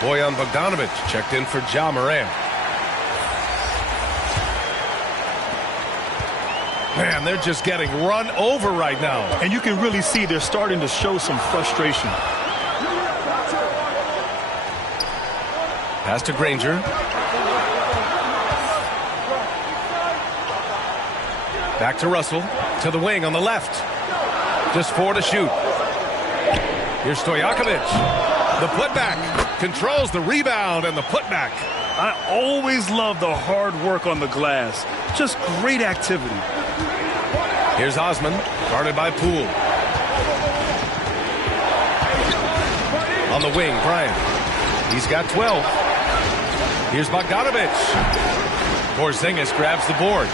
Bojan Bogdanovic checked in for Ja Morant. Man, they're just getting run over right now. And you can really see they're starting to show some frustration. Pass to Granger. Back to Russell. To the wing on the left. Just 4 to shoot. Here's Stojakovic. The putback. Controls the rebound and the putback. I always love the hard work on the glass. Just great activity. Here's Osman, guarded by Poole. On the wing, Bryant. He's got 12. Here's Bogdanovic. Porzingis grabs the board.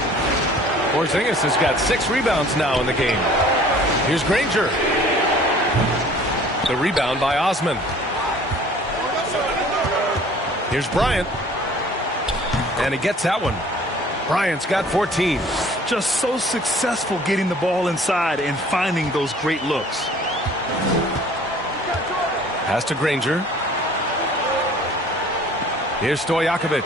Porzingis has got 6 rebounds now in the game. Here's Granger. The rebound by Osman. Here's Bryant. And he gets that one. Bryant's got 14. Just so successful getting the ball inside and finding those great looks. Pass to Granger. Here's Stojakovic.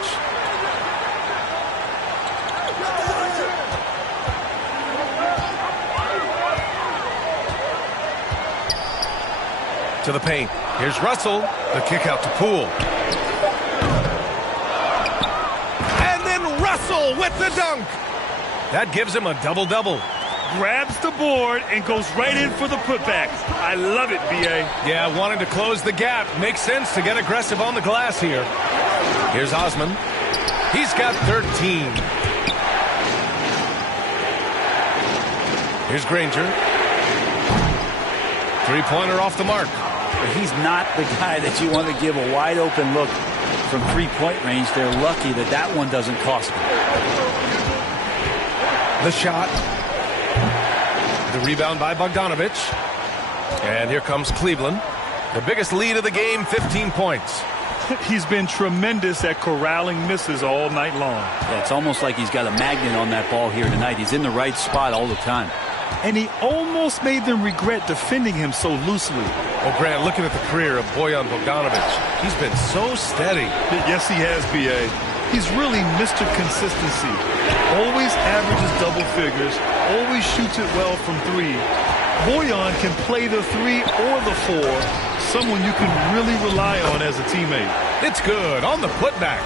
To the paint. Here's Russell. The kick out to Poole. And then Russell with the dunk. That gives him a double-double. grabs the board, and goes right in for the putback. I love it, B.A. Yeah, wanting to close the gap. Makes sense to get aggressive on the glass here. Here's Osman. He's got 13. Here's Granger. Three-pointer off the mark. He's not the guy that you want to give a wide-open look from three-point range. They're lucky that that one doesn't cost them. The shot. The rebound by Bogdanovic. And here comes Cleveland. The biggest lead of the game, 15 points. He's been tremendous at corralling misses all night long. Yeah, it's almost like he's got a magnet on that ball here tonight. He's in the right spot all the time. And he almost made them regret defending him so loosely. Well, Grant, looking at the career of Bojan Bogdanovic, he's been so steady. Yes, he has, B.A. He's really Mr. Consistency. Always averages double figures, always shoots it well from three. Bojan can play the three or the four, someone you can really rely on as a teammate. It's good on the putback.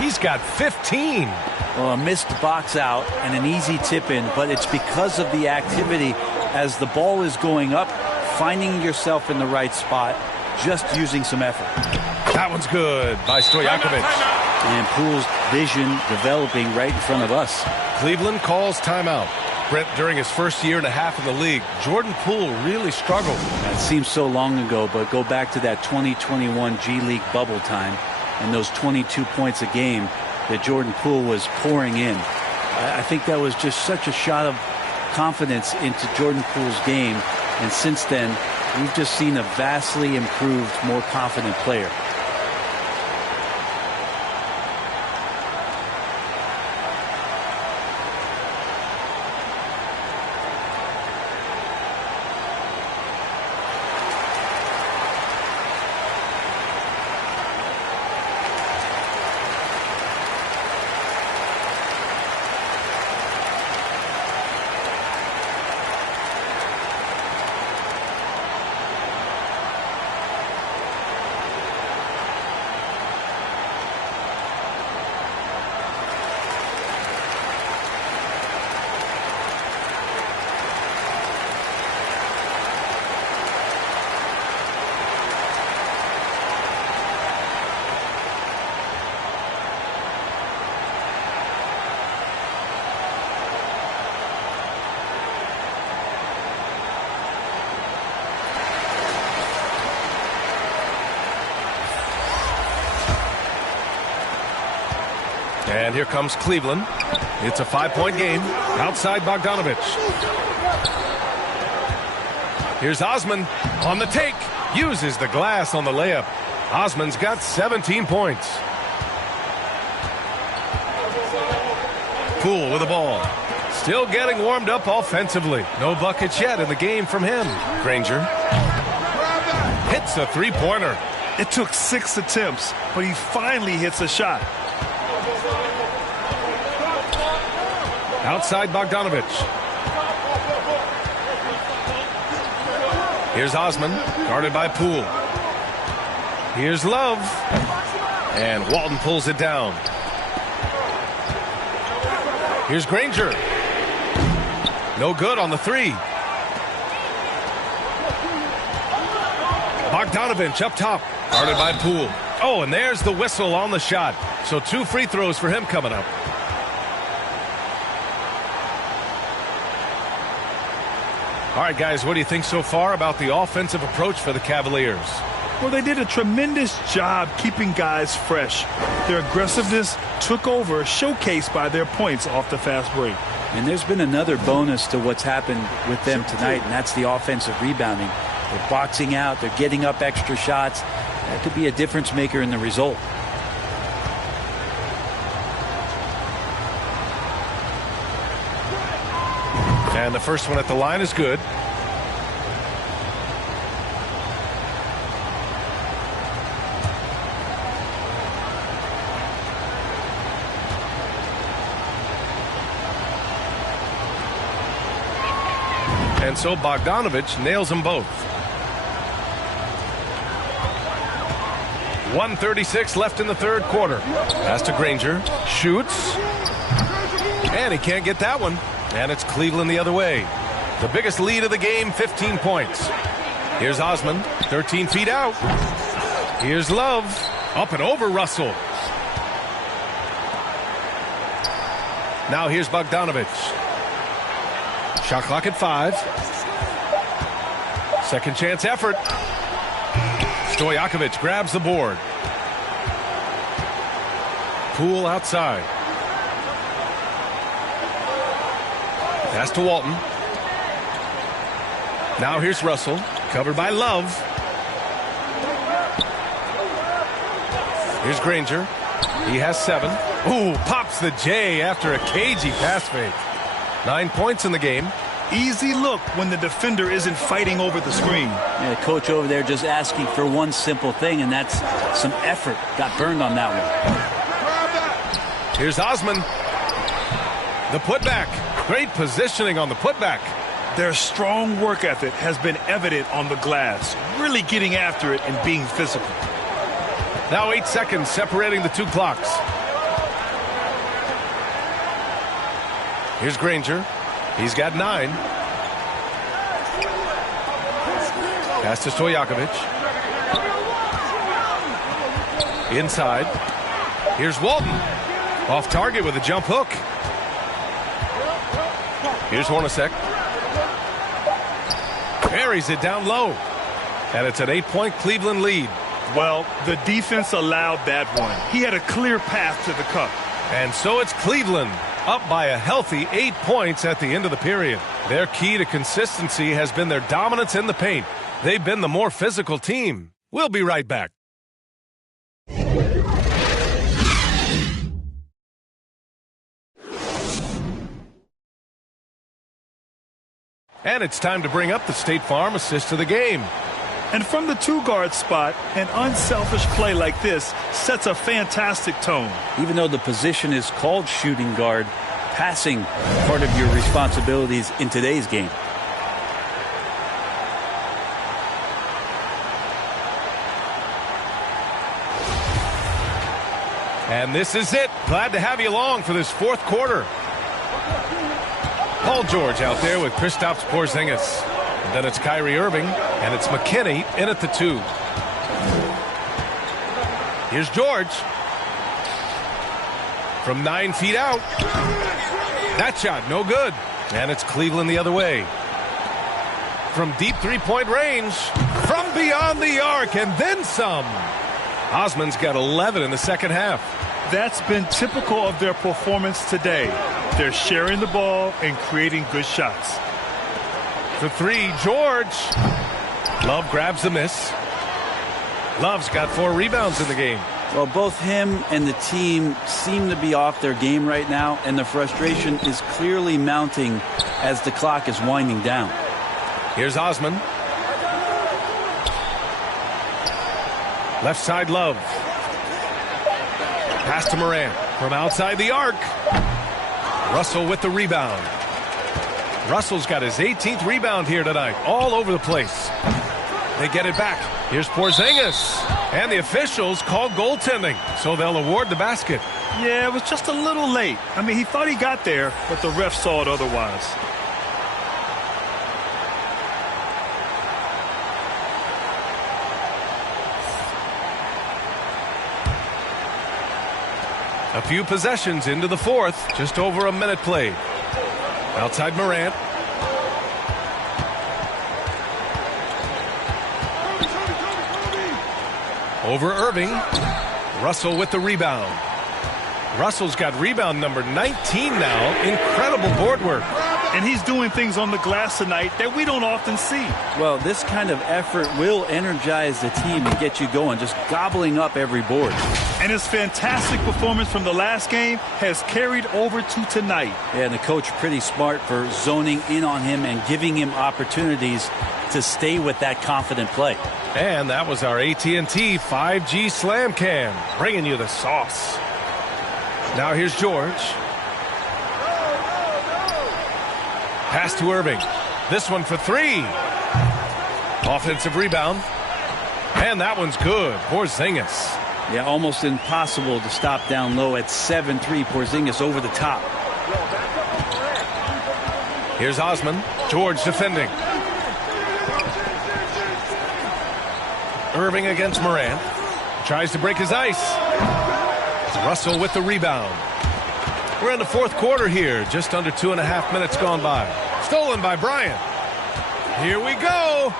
He's got 15. Well, a missed box out and an easy tip in, but it's because of the activity as the ball is going up, finding yourself in the right spot, just using some effort. That one's good by Stojakovic. And Poole's vision developing right in front of us. Cleveland calls timeout. Brent, during his first year and a half in the league, Jordan Poole really struggled. That seems so long ago, but go back to that 2021 G League bubble time and those 22 points a game that Jordan Poole was pouring in. I think that was just such a shot of confidence into Jordan Poole's game. And since then, we've just seen a vastly improved, more confident player. And here comes Cleveland. It's a 5-point game outside Bogdanovic. Here's Osman on the take. Uses the glass on the layup. Osman's got 17 points. Poole with the ball. Still getting warmed up offensively. No buckets yet in the game from him. Granger hits a three-pointer. It took 6 attempts, but he finally hits a shot. Outside Bogdanovic. Here's Osman, guarded by Poole. Here's Love. And Walton pulls it down. Here's Granger. No good on the three. Bogdanovic up top, guarded by Poole. Oh, and there's the whistle on the shot. So 2 free throws for him coming up. All right, guys, what do you think so far about the offensive approach for the Cavaliers? Well, they did a tremendous job keeping guys fresh. Their aggressiveness took over, showcased by their points off the fast break. And there's been another bonus to what's happened with them tonight, and that's the offensive rebounding. They're boxing out. They're getting up extra shots. That could be a difference maker in the result. And the first one at the line is good. And so Bogdanovic nails them both. 1:36 left in the third quarter. Pass to Granger. Shoots. And he can't get that one. And it's Cleveland the other way. The biggest lead of the game, 15 points. Here's Osman, 13 feet out. Here's Love, up and over Russell. Now here's Bogdanovic. Shot clock at 5. Second chance effort. Stojakovic grabs the board. Poole outside. Pass to Walton. Now here's Russell, covered by Love. Here's Granger. He has 7. Ooh, pops the J after a cagey pass fake. 9 points in the game. Easy look when the defender isn't fighting over the screen. Yeah, the coach over there just asking for one simple thing, and that's some effort. Got burned on that one. Here's Osman. The putback. Great positioning on the putback. Their strong work ethic has been evident on the glass, really getting after it and being physical. Now 8 seconds separating the two clocks. Here's Granger. He's got 9. Pass to Stojakovic. Inside. Here's Walton. Off target with a jump hook. Here's Hornacek. Carries it down low. And it's an 8-point Cleveland lead. Well, the defense allowed that one. He had a clear path to the cup. And so it's Cleveland, up by a healthy 8 points at the end of the period. Their key to consistency has been their dominance in the paint. They've been the more physical team. We'll be right back. And it's time to bring up the State Farm assist of the game. And from the 2-guard spot, an unselfish play like this sets a fantastic tone. Even though the position is called shooting guard, passing part of your responsibilities in today's game. And this is it. Glad to have you along for this fourth quarter. Paul George out there with Kristaps Porzingis. And then it's Kyrie Irving, and it's McKinney in at the 2. Here's George. From 9 feet out. That shot, no good. And it's Cleveland the other way. From deep three-point range. From beyond the arc, and then some. Osman's got 11 in the second half. That's been typical of their performance today. They're sharing the ball and creating good shots. For 3, George. Love grabs the miss. Love's got 4 rebounds in the game. Well, both him and the team seem to be off their game right now, and the frustration is clearly mounting as the clock is winding down. Here's Osman. Left side, Love. Pass to Morant from outside the arc. Russell with the rebound. Russell's got his 18th rebound here tonight, all over the place. They get it back. Here's Porzingis. And the officials call goaltending, so they'll award the basket. Yeah, it was just a little late. I mean, he thought he got there, but the ref saw it otherwise. A few possessions into the fourth, just over a minute played. Outside Morant. Over Irving. Russell with the rebound. Russell's got rebound number 19 now. Incredible board work. And he's doing things on the glass tonight that we don't often see. Well, this kind of effort will energize the team and get you going, just gobbling up every board. And his fantastic performance from the last game has carried over to tonight. Yeah, and the coach pretty smart for zoning in on him and giving him opportunities to stay with that confident play. And that was our AT&T 5G Slam Cam, bringing you the sauce. Now here's George. Pass to Irving. This one for 3. Offensive rebound. And that one's good. Porzingis. Yeah, almost impossible to stop down low at 7-3. Porzingis over the top. Here's Osman. George defending. Irving against Morant. Tries to break his ice. Russell with the rebound. We're in the fourth quarter here. Just under 2.5 minutes gone by. Stolen by Bryant. Here we go.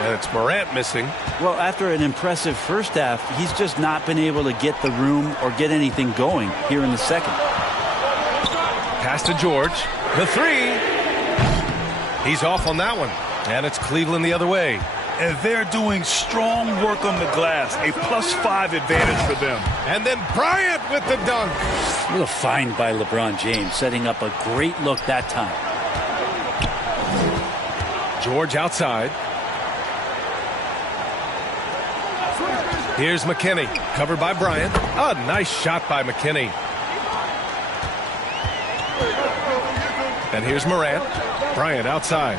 And it's Morant missing. Well, after an impressive first half, he's just not been able to get the room or get anything going here in the second. Pass to George. The three. He's off on that one. And it's Cleveland the other way. And they're doing strong work on the glass. A +5 advantage for them. And then Bryant with the dunk. What a find by LeBron James, setting up a great look that time. George outside. Here's McKinney, covered by Bryant. A nice shot by McKinney. And here's Morant. Bryant outside.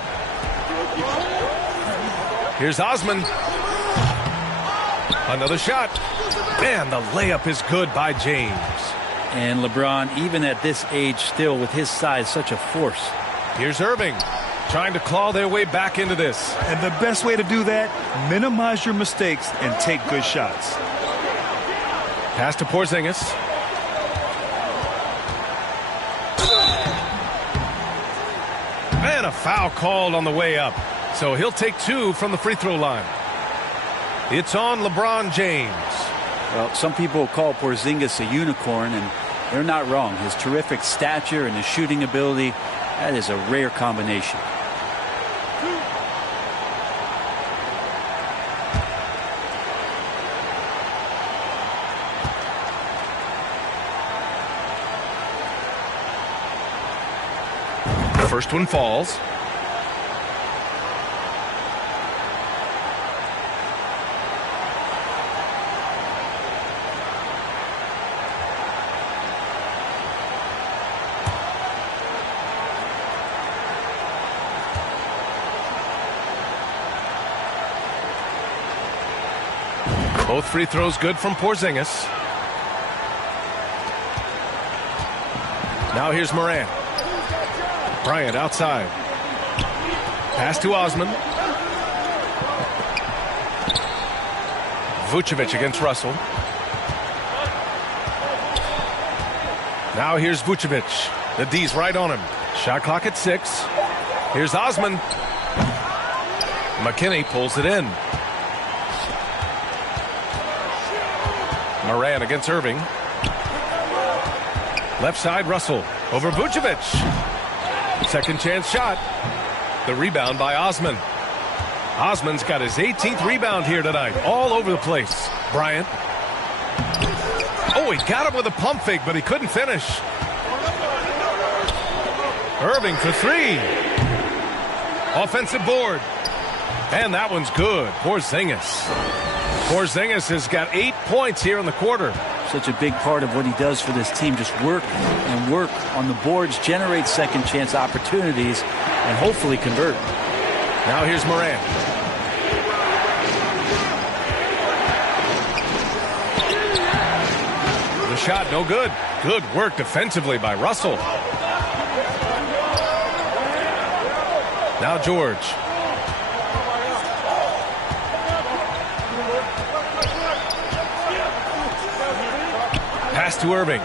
Here's Osman. Another shot. And the layup is good by James. And LeBron, even at this age, still with his size, such a force. Here's Irving, trying to claw their way back into this. And the best way to do that, minimize your mistakes and take good shots. Pass to Porzingis. And a foul called on the way up. So he'll take 2 from the free throw line. It's on LeBron James. Well, some people call Porzingis a unicorn, and they're not wrong. His terrific stature and his shooting ability, that is a rare combination. The first one falls. Both free throws good from Porzingis. Now here's Morant. Bryant outside. Pass to Osman. Vucevic against Russell. Now here's Vucevic. The D's right on him. Shot clock at 6. Here's Osman. McKinney pulls it in. Morant against Irving. Left side, Russell over Vucevic. Second chance shot. The rebound by Osman. Osman's got his 18th rebound here tonight. All over the place. Bryant. Oh, he got him with a pump fake, but he couldn't finish. Irving for 3. Offensive board. And that one's good. Porzingis. Porzingis has got 8 points here in the quarter. Such a big part of what he does for this team. Just work and work on the boards, generate second chance opportunities, and hopefully convert. Now here's Morant. The shot no good. Good work defensively by Russell. Now George. Pass to Irving.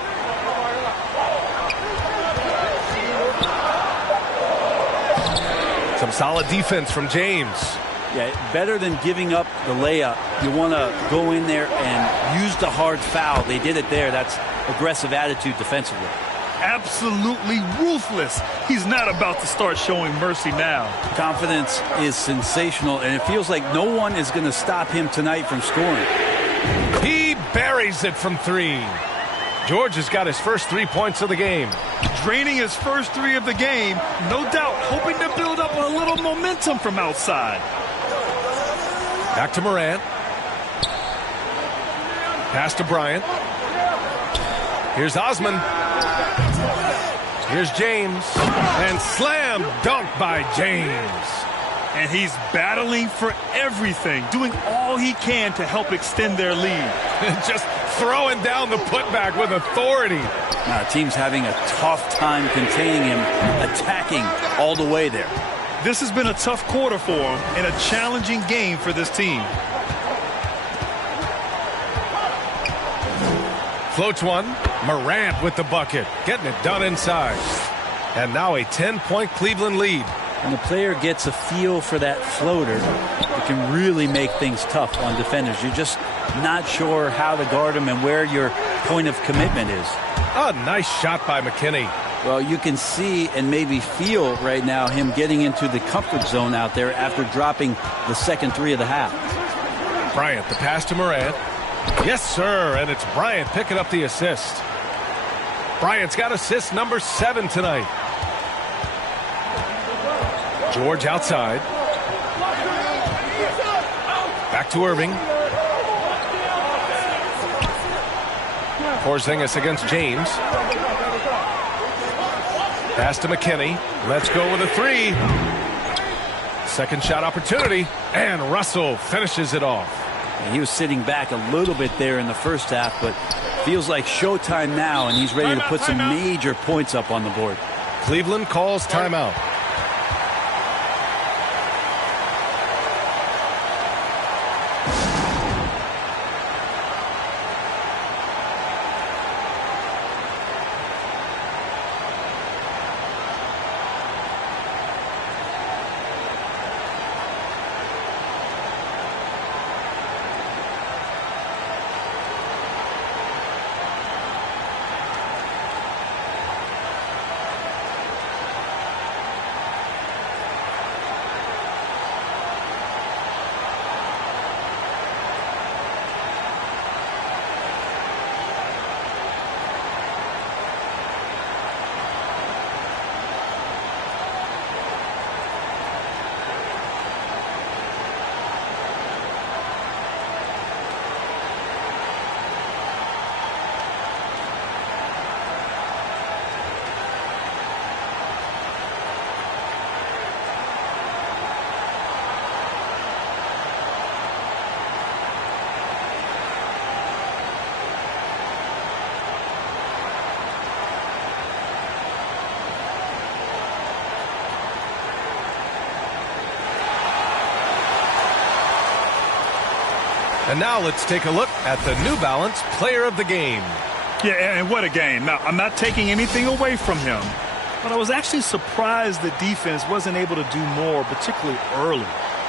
Some solid defense from James. Yeah, better than giving up the layup. You want to go in there and use the hard foul. They did it there. That's aggressive attitude defensively. Absolutely ruthless. He's not about to start showing mercy now. Confidence is sensational, and it feels like no one is going to stop him tonight from scoring. He buries it from 3. George has got his first 3 points of the game. Draining his first 3 of the game, no doubt hoping to build up a little momentum from outside. Back to Morant. Pass to Bryant. Here's Osman. Here's James. And slam dunk by James. And he's battling for everything, doing all he can to help extend their lead. Just throwing down the putback with authority. Now, the team's having a tough time containing him, attacking all the way there. This has been a tough quarter for him and a challenging game for this team. Floats one. Morant with the bucket, getting it done inside. And now a 10-point Cleveland lead. When the player gets a feel for that floater, it can really make things tough on defenders. You're just not sure how to guard him and where your point of commitment is. A nice shot by McKinney. Well, you can see and maybe feel right now him getting into the comfort zone out there after dropping the second three of the half. Bryant, the pass to Morant. Yes, sir, and it's Bryant picking up the assist. Bryant's got assist number 7 tonight. George outside. Back to Irving. Porzingis against James. Pass to McKinney. Let's go with a 3. Second shot opportunity. And Russell finishes it off. And he was sitting back a little bit there in the first half, but feels like showtime now, and he's ready to put some major points up on the board. Cleveland calls timeout. And now let's take a look at the New Balance Player of the Game. Yeah, and what a game. Now, I'm not taking anything away from him, but I was actually surprised the defense wasn't able to do more, particularly early.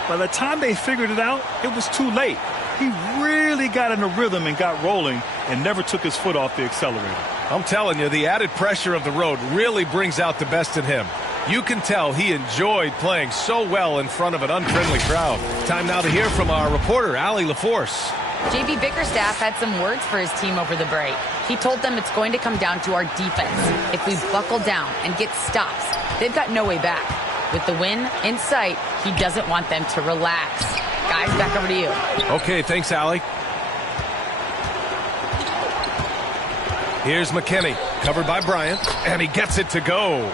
By the time they figured it out, it was too late. He really got in a rhythm and got rolling and never took his foot off the accelerator. I'm telling you, the added pressure of the road really brings out the best in him. You can tell he enjoyed playing so well in front of an unfriendly crowd. Time now to hear from our reporter, Allie LaForce. JB Bickerstaff had some words for his team over the break. He told them it's going to come down to our defense. If we buckle down and get stops, they've got no way back. With the win in sight, he doesn't want them to relax. Guys, back over to you. Okay, thanks, Allie. Here's McKinney, covered by Bryant, and he gets it to go.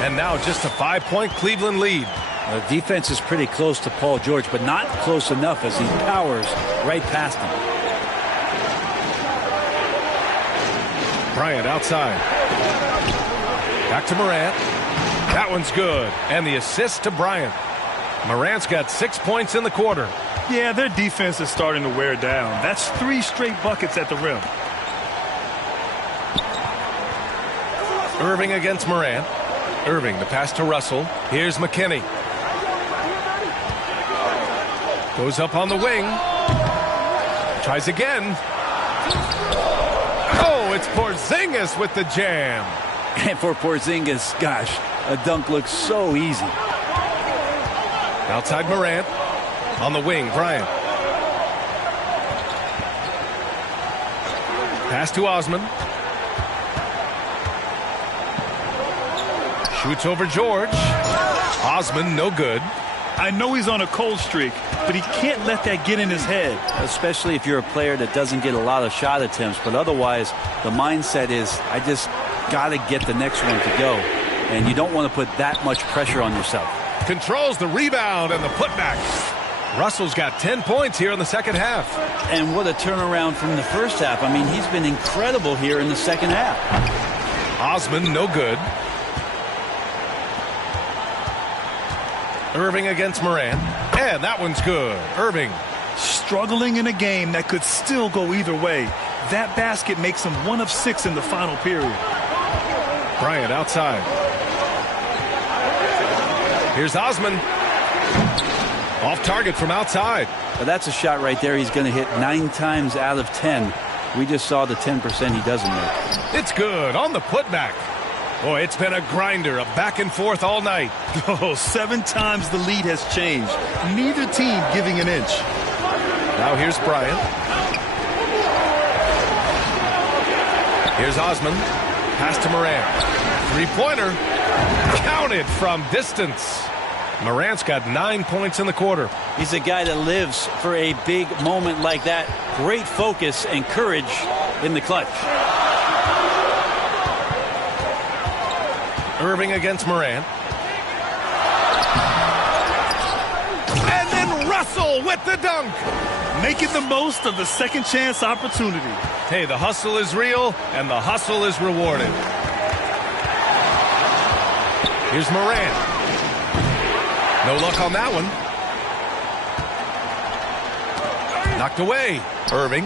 And now just a 5-point Cleveland lead. The defense is pretty close to Paul George, but not close enough as he powers right past him. Bryant outside. Back to Morant. That one's good. And the assist to Bryant. Morant's got 6 points in the quarter. Yeah, their defense is starting to wear down. That's 3 straight buckets at the rim. Irving against Morant. Irving, the pass to Russell. Here's McKinney. Goes up on the wing. Tries again. Oh, it's Porzingis with the jam. And for Porzingis, gosh, a dunk looks so easy. Outside Morant. On the wing, Bryant. Pass to Osman. Shoots over George. Osman, no good. I know he's on a cold streak, but he can't let that get in his head. Especially if you're a player that doesn't get a lot of shot attempts. But otherwise, the mindset is, I just got to get the next one to go. And you don't want to put that much pressure on yourself. Controls the rebound and the putback. Russell's got 10 points here in the second half. And what a turnaround from the first half. I mean, he's been incredible here in the second half. Osman, no good. Irving against Morant. And that one's good. Irving. Struggling in a game that could still go either way. That basket makes him 1 of 6 in the final period. Bryant outside. Here's Osman. Off target from outside. Well, that's a shot right there he's going to hit 9 times out of 10. We just saw the 10% he doesn't make. It's good on the putback. Boy, it's been a grinder, a back and forth all night. Oh, 7 times the lead has changed. Neither team giving an inch. Now here's Bryant. Here's Osman. Pass to Morant. Three-pointer. Counted from distance. Morant's got 9 points in the quarter. He's a guy that lives for a big moment like that. Great focus and courage in the clutch. Irving against Morant. And then Russell with the dunk. Making the most of the second chance opportunity. Hey, the hustle is real, and the hustle is rewarded. Here's Morant. No luck on that one. Knocked away. Irving.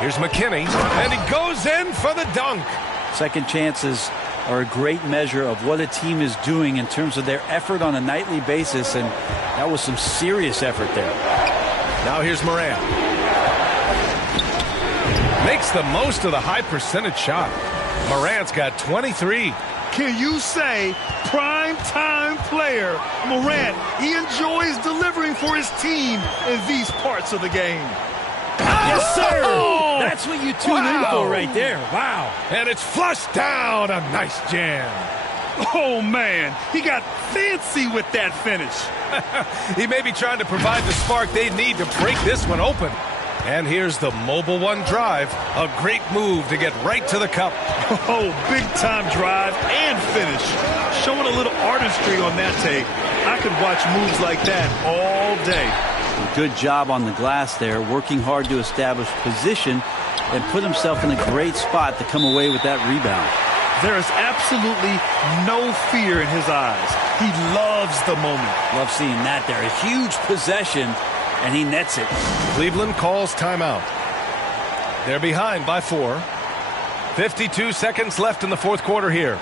Here's McKinney. And he goes in for the dunk. Second chances are a great measure of what a team is doing in terms of their effort on a nightly basis, and that was some serious effort there. Now here's Morant. Makes the most of the high percentage shot. Morant's got 23. Can you say prime-time player Morant? He enjoys delivering for his team in these parts of the game. Yes, sir. Oh! That's what you tune in for right there. Wow. And it's flushed down. A nice jam. Oh, man. He got fancy with that finish. He may be trying to provide the spark they need to break this one open. And here's the Mobile One drive. A great move to get right to the cup. Oh, big-time drive and finish. Showing a little artistry on that tape. I could watch moves like that all day. Good job on the glass there, working hard to establish position and put himself in a great spot to come away with that rebound. There is absolutely no fear in his eyes. He loves the moment. Love seeing that there. A huge possession, and he nets it. Cleveland calls timeout. They're behind by 4. 52 seconds left in the fourth quarter here.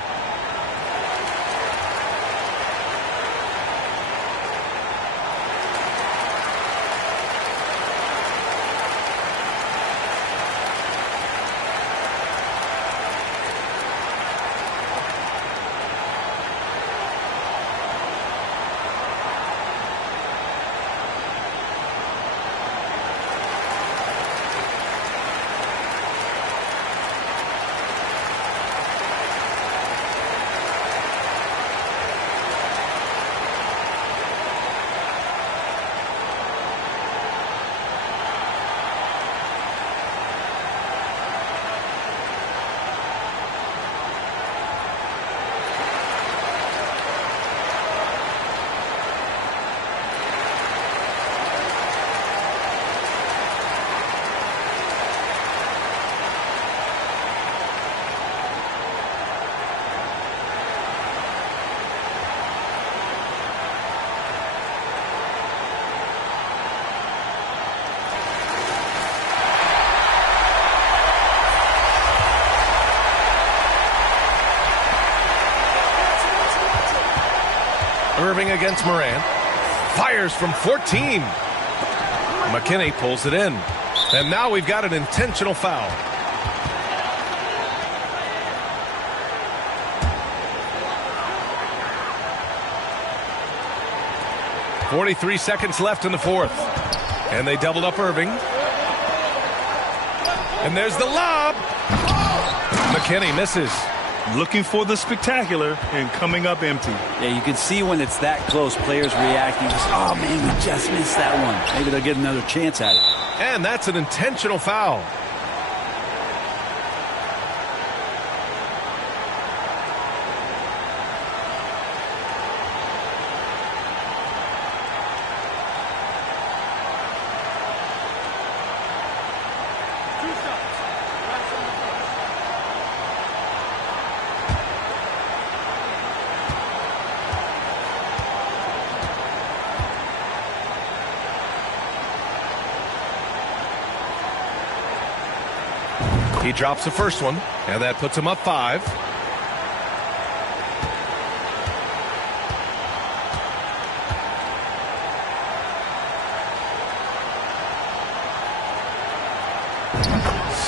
Irving against Morant. Fires from 14. McKinney pulls it in. And now we've got an intentional foul. .43 seconds left in the fourth. And they doubled up Irving. And there's the lob. McKinney misses. Looking for the spectacular and coming up empty. Yeah, you can see when it's that close, players reacting. Just, oh, man, we just missed that one. Maybe they'll get another chance at it. And that's an intentional foul. He drops the first one, and that puts him up 5.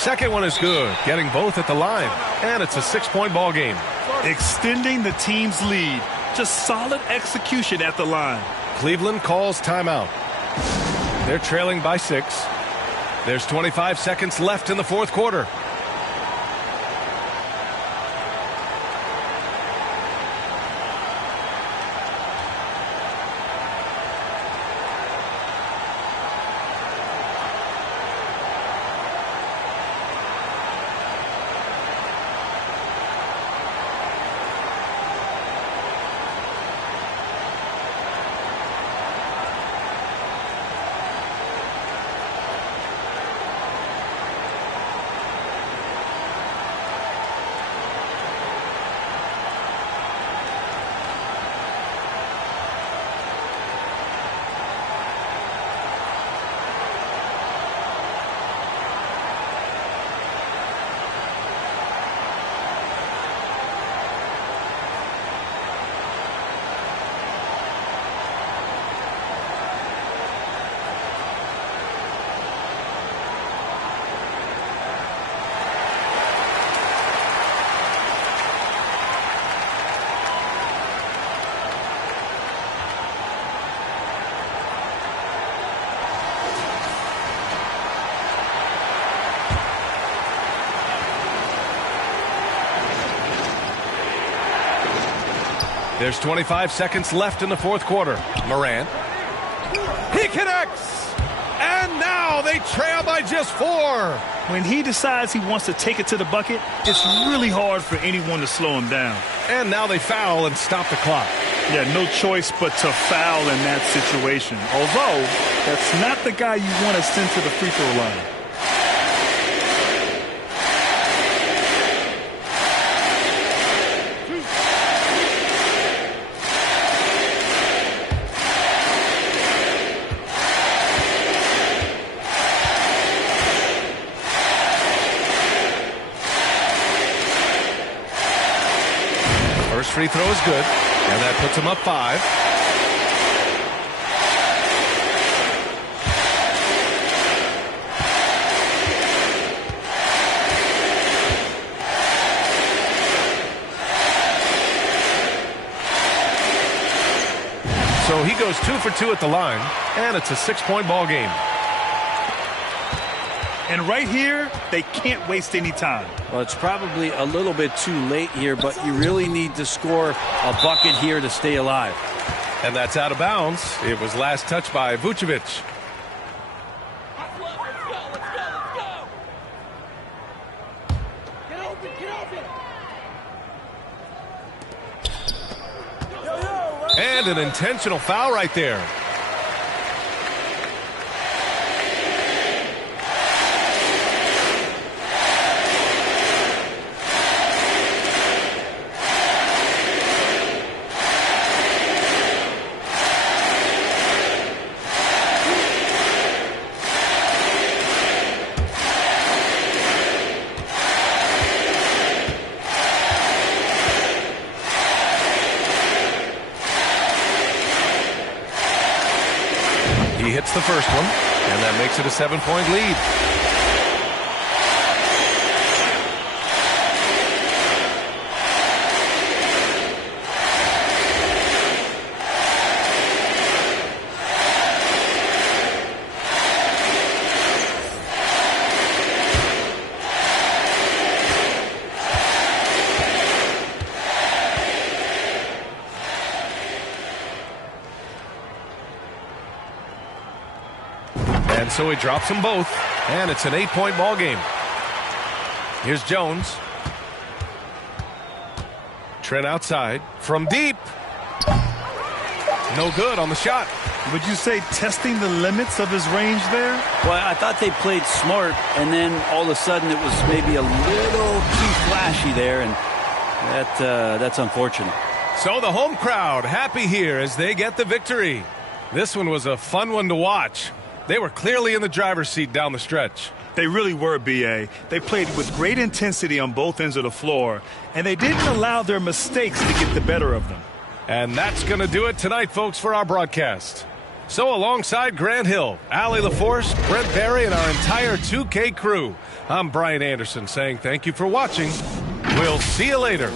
Second one is good, getting both at the line, and it's a 6-point ball game. Extending the team's lead. Just solid execution at the line. Cleveland calls timeout. They're trailing by 6. There's 25 seconds left in the fourth quarter. There's 25 seconds left in the fourth quarter. Morant. He connects! And now they trail by just 4. When he decides he wants to take it to the bucket, it's really hard for anyone to slow him down. And now they foul and stop the clock. Yeah, no choice but to foul in that situation. Although, that's not the guy you want to send to the free throw line. First free throw is good, and that puts him up 5. So he goes 2 for 2 at the line, and it's a 6-point ball game. And right here, they can't waste any time. Well, it's probably a little bit too late here, but you really need to score a bucket here to stay alive. And that's out of bounds. It was last touched by Vucevic. And an intentional foul right there. He hits the first one, and that makes it a 7-point lead. And so he drops them both, and it's an 8-point ball game. Here's Jones. Trent outside from deep. No good on the shot. Would you say testing the limits of his range there? Well, I thought they played smart, and then all of a sudden it was maybe a little too flashy there, and that's unfortunate. So the home crowd happy here as they get the victory. This one was a fun one to watch. They were clearly in the driver's seat down the stretch. They really were, B.A. They played with great intensity on both ends of the floor, and they didn't allow their mistakes to get the better of them. And that's going to do it tonight, folks, for our broadcast. So alongside Grant Hill, Allie LaForce, Brent Barry, and our entire 2K crew, I'm Brian Anderson saying thank you for watching. We'll see you later.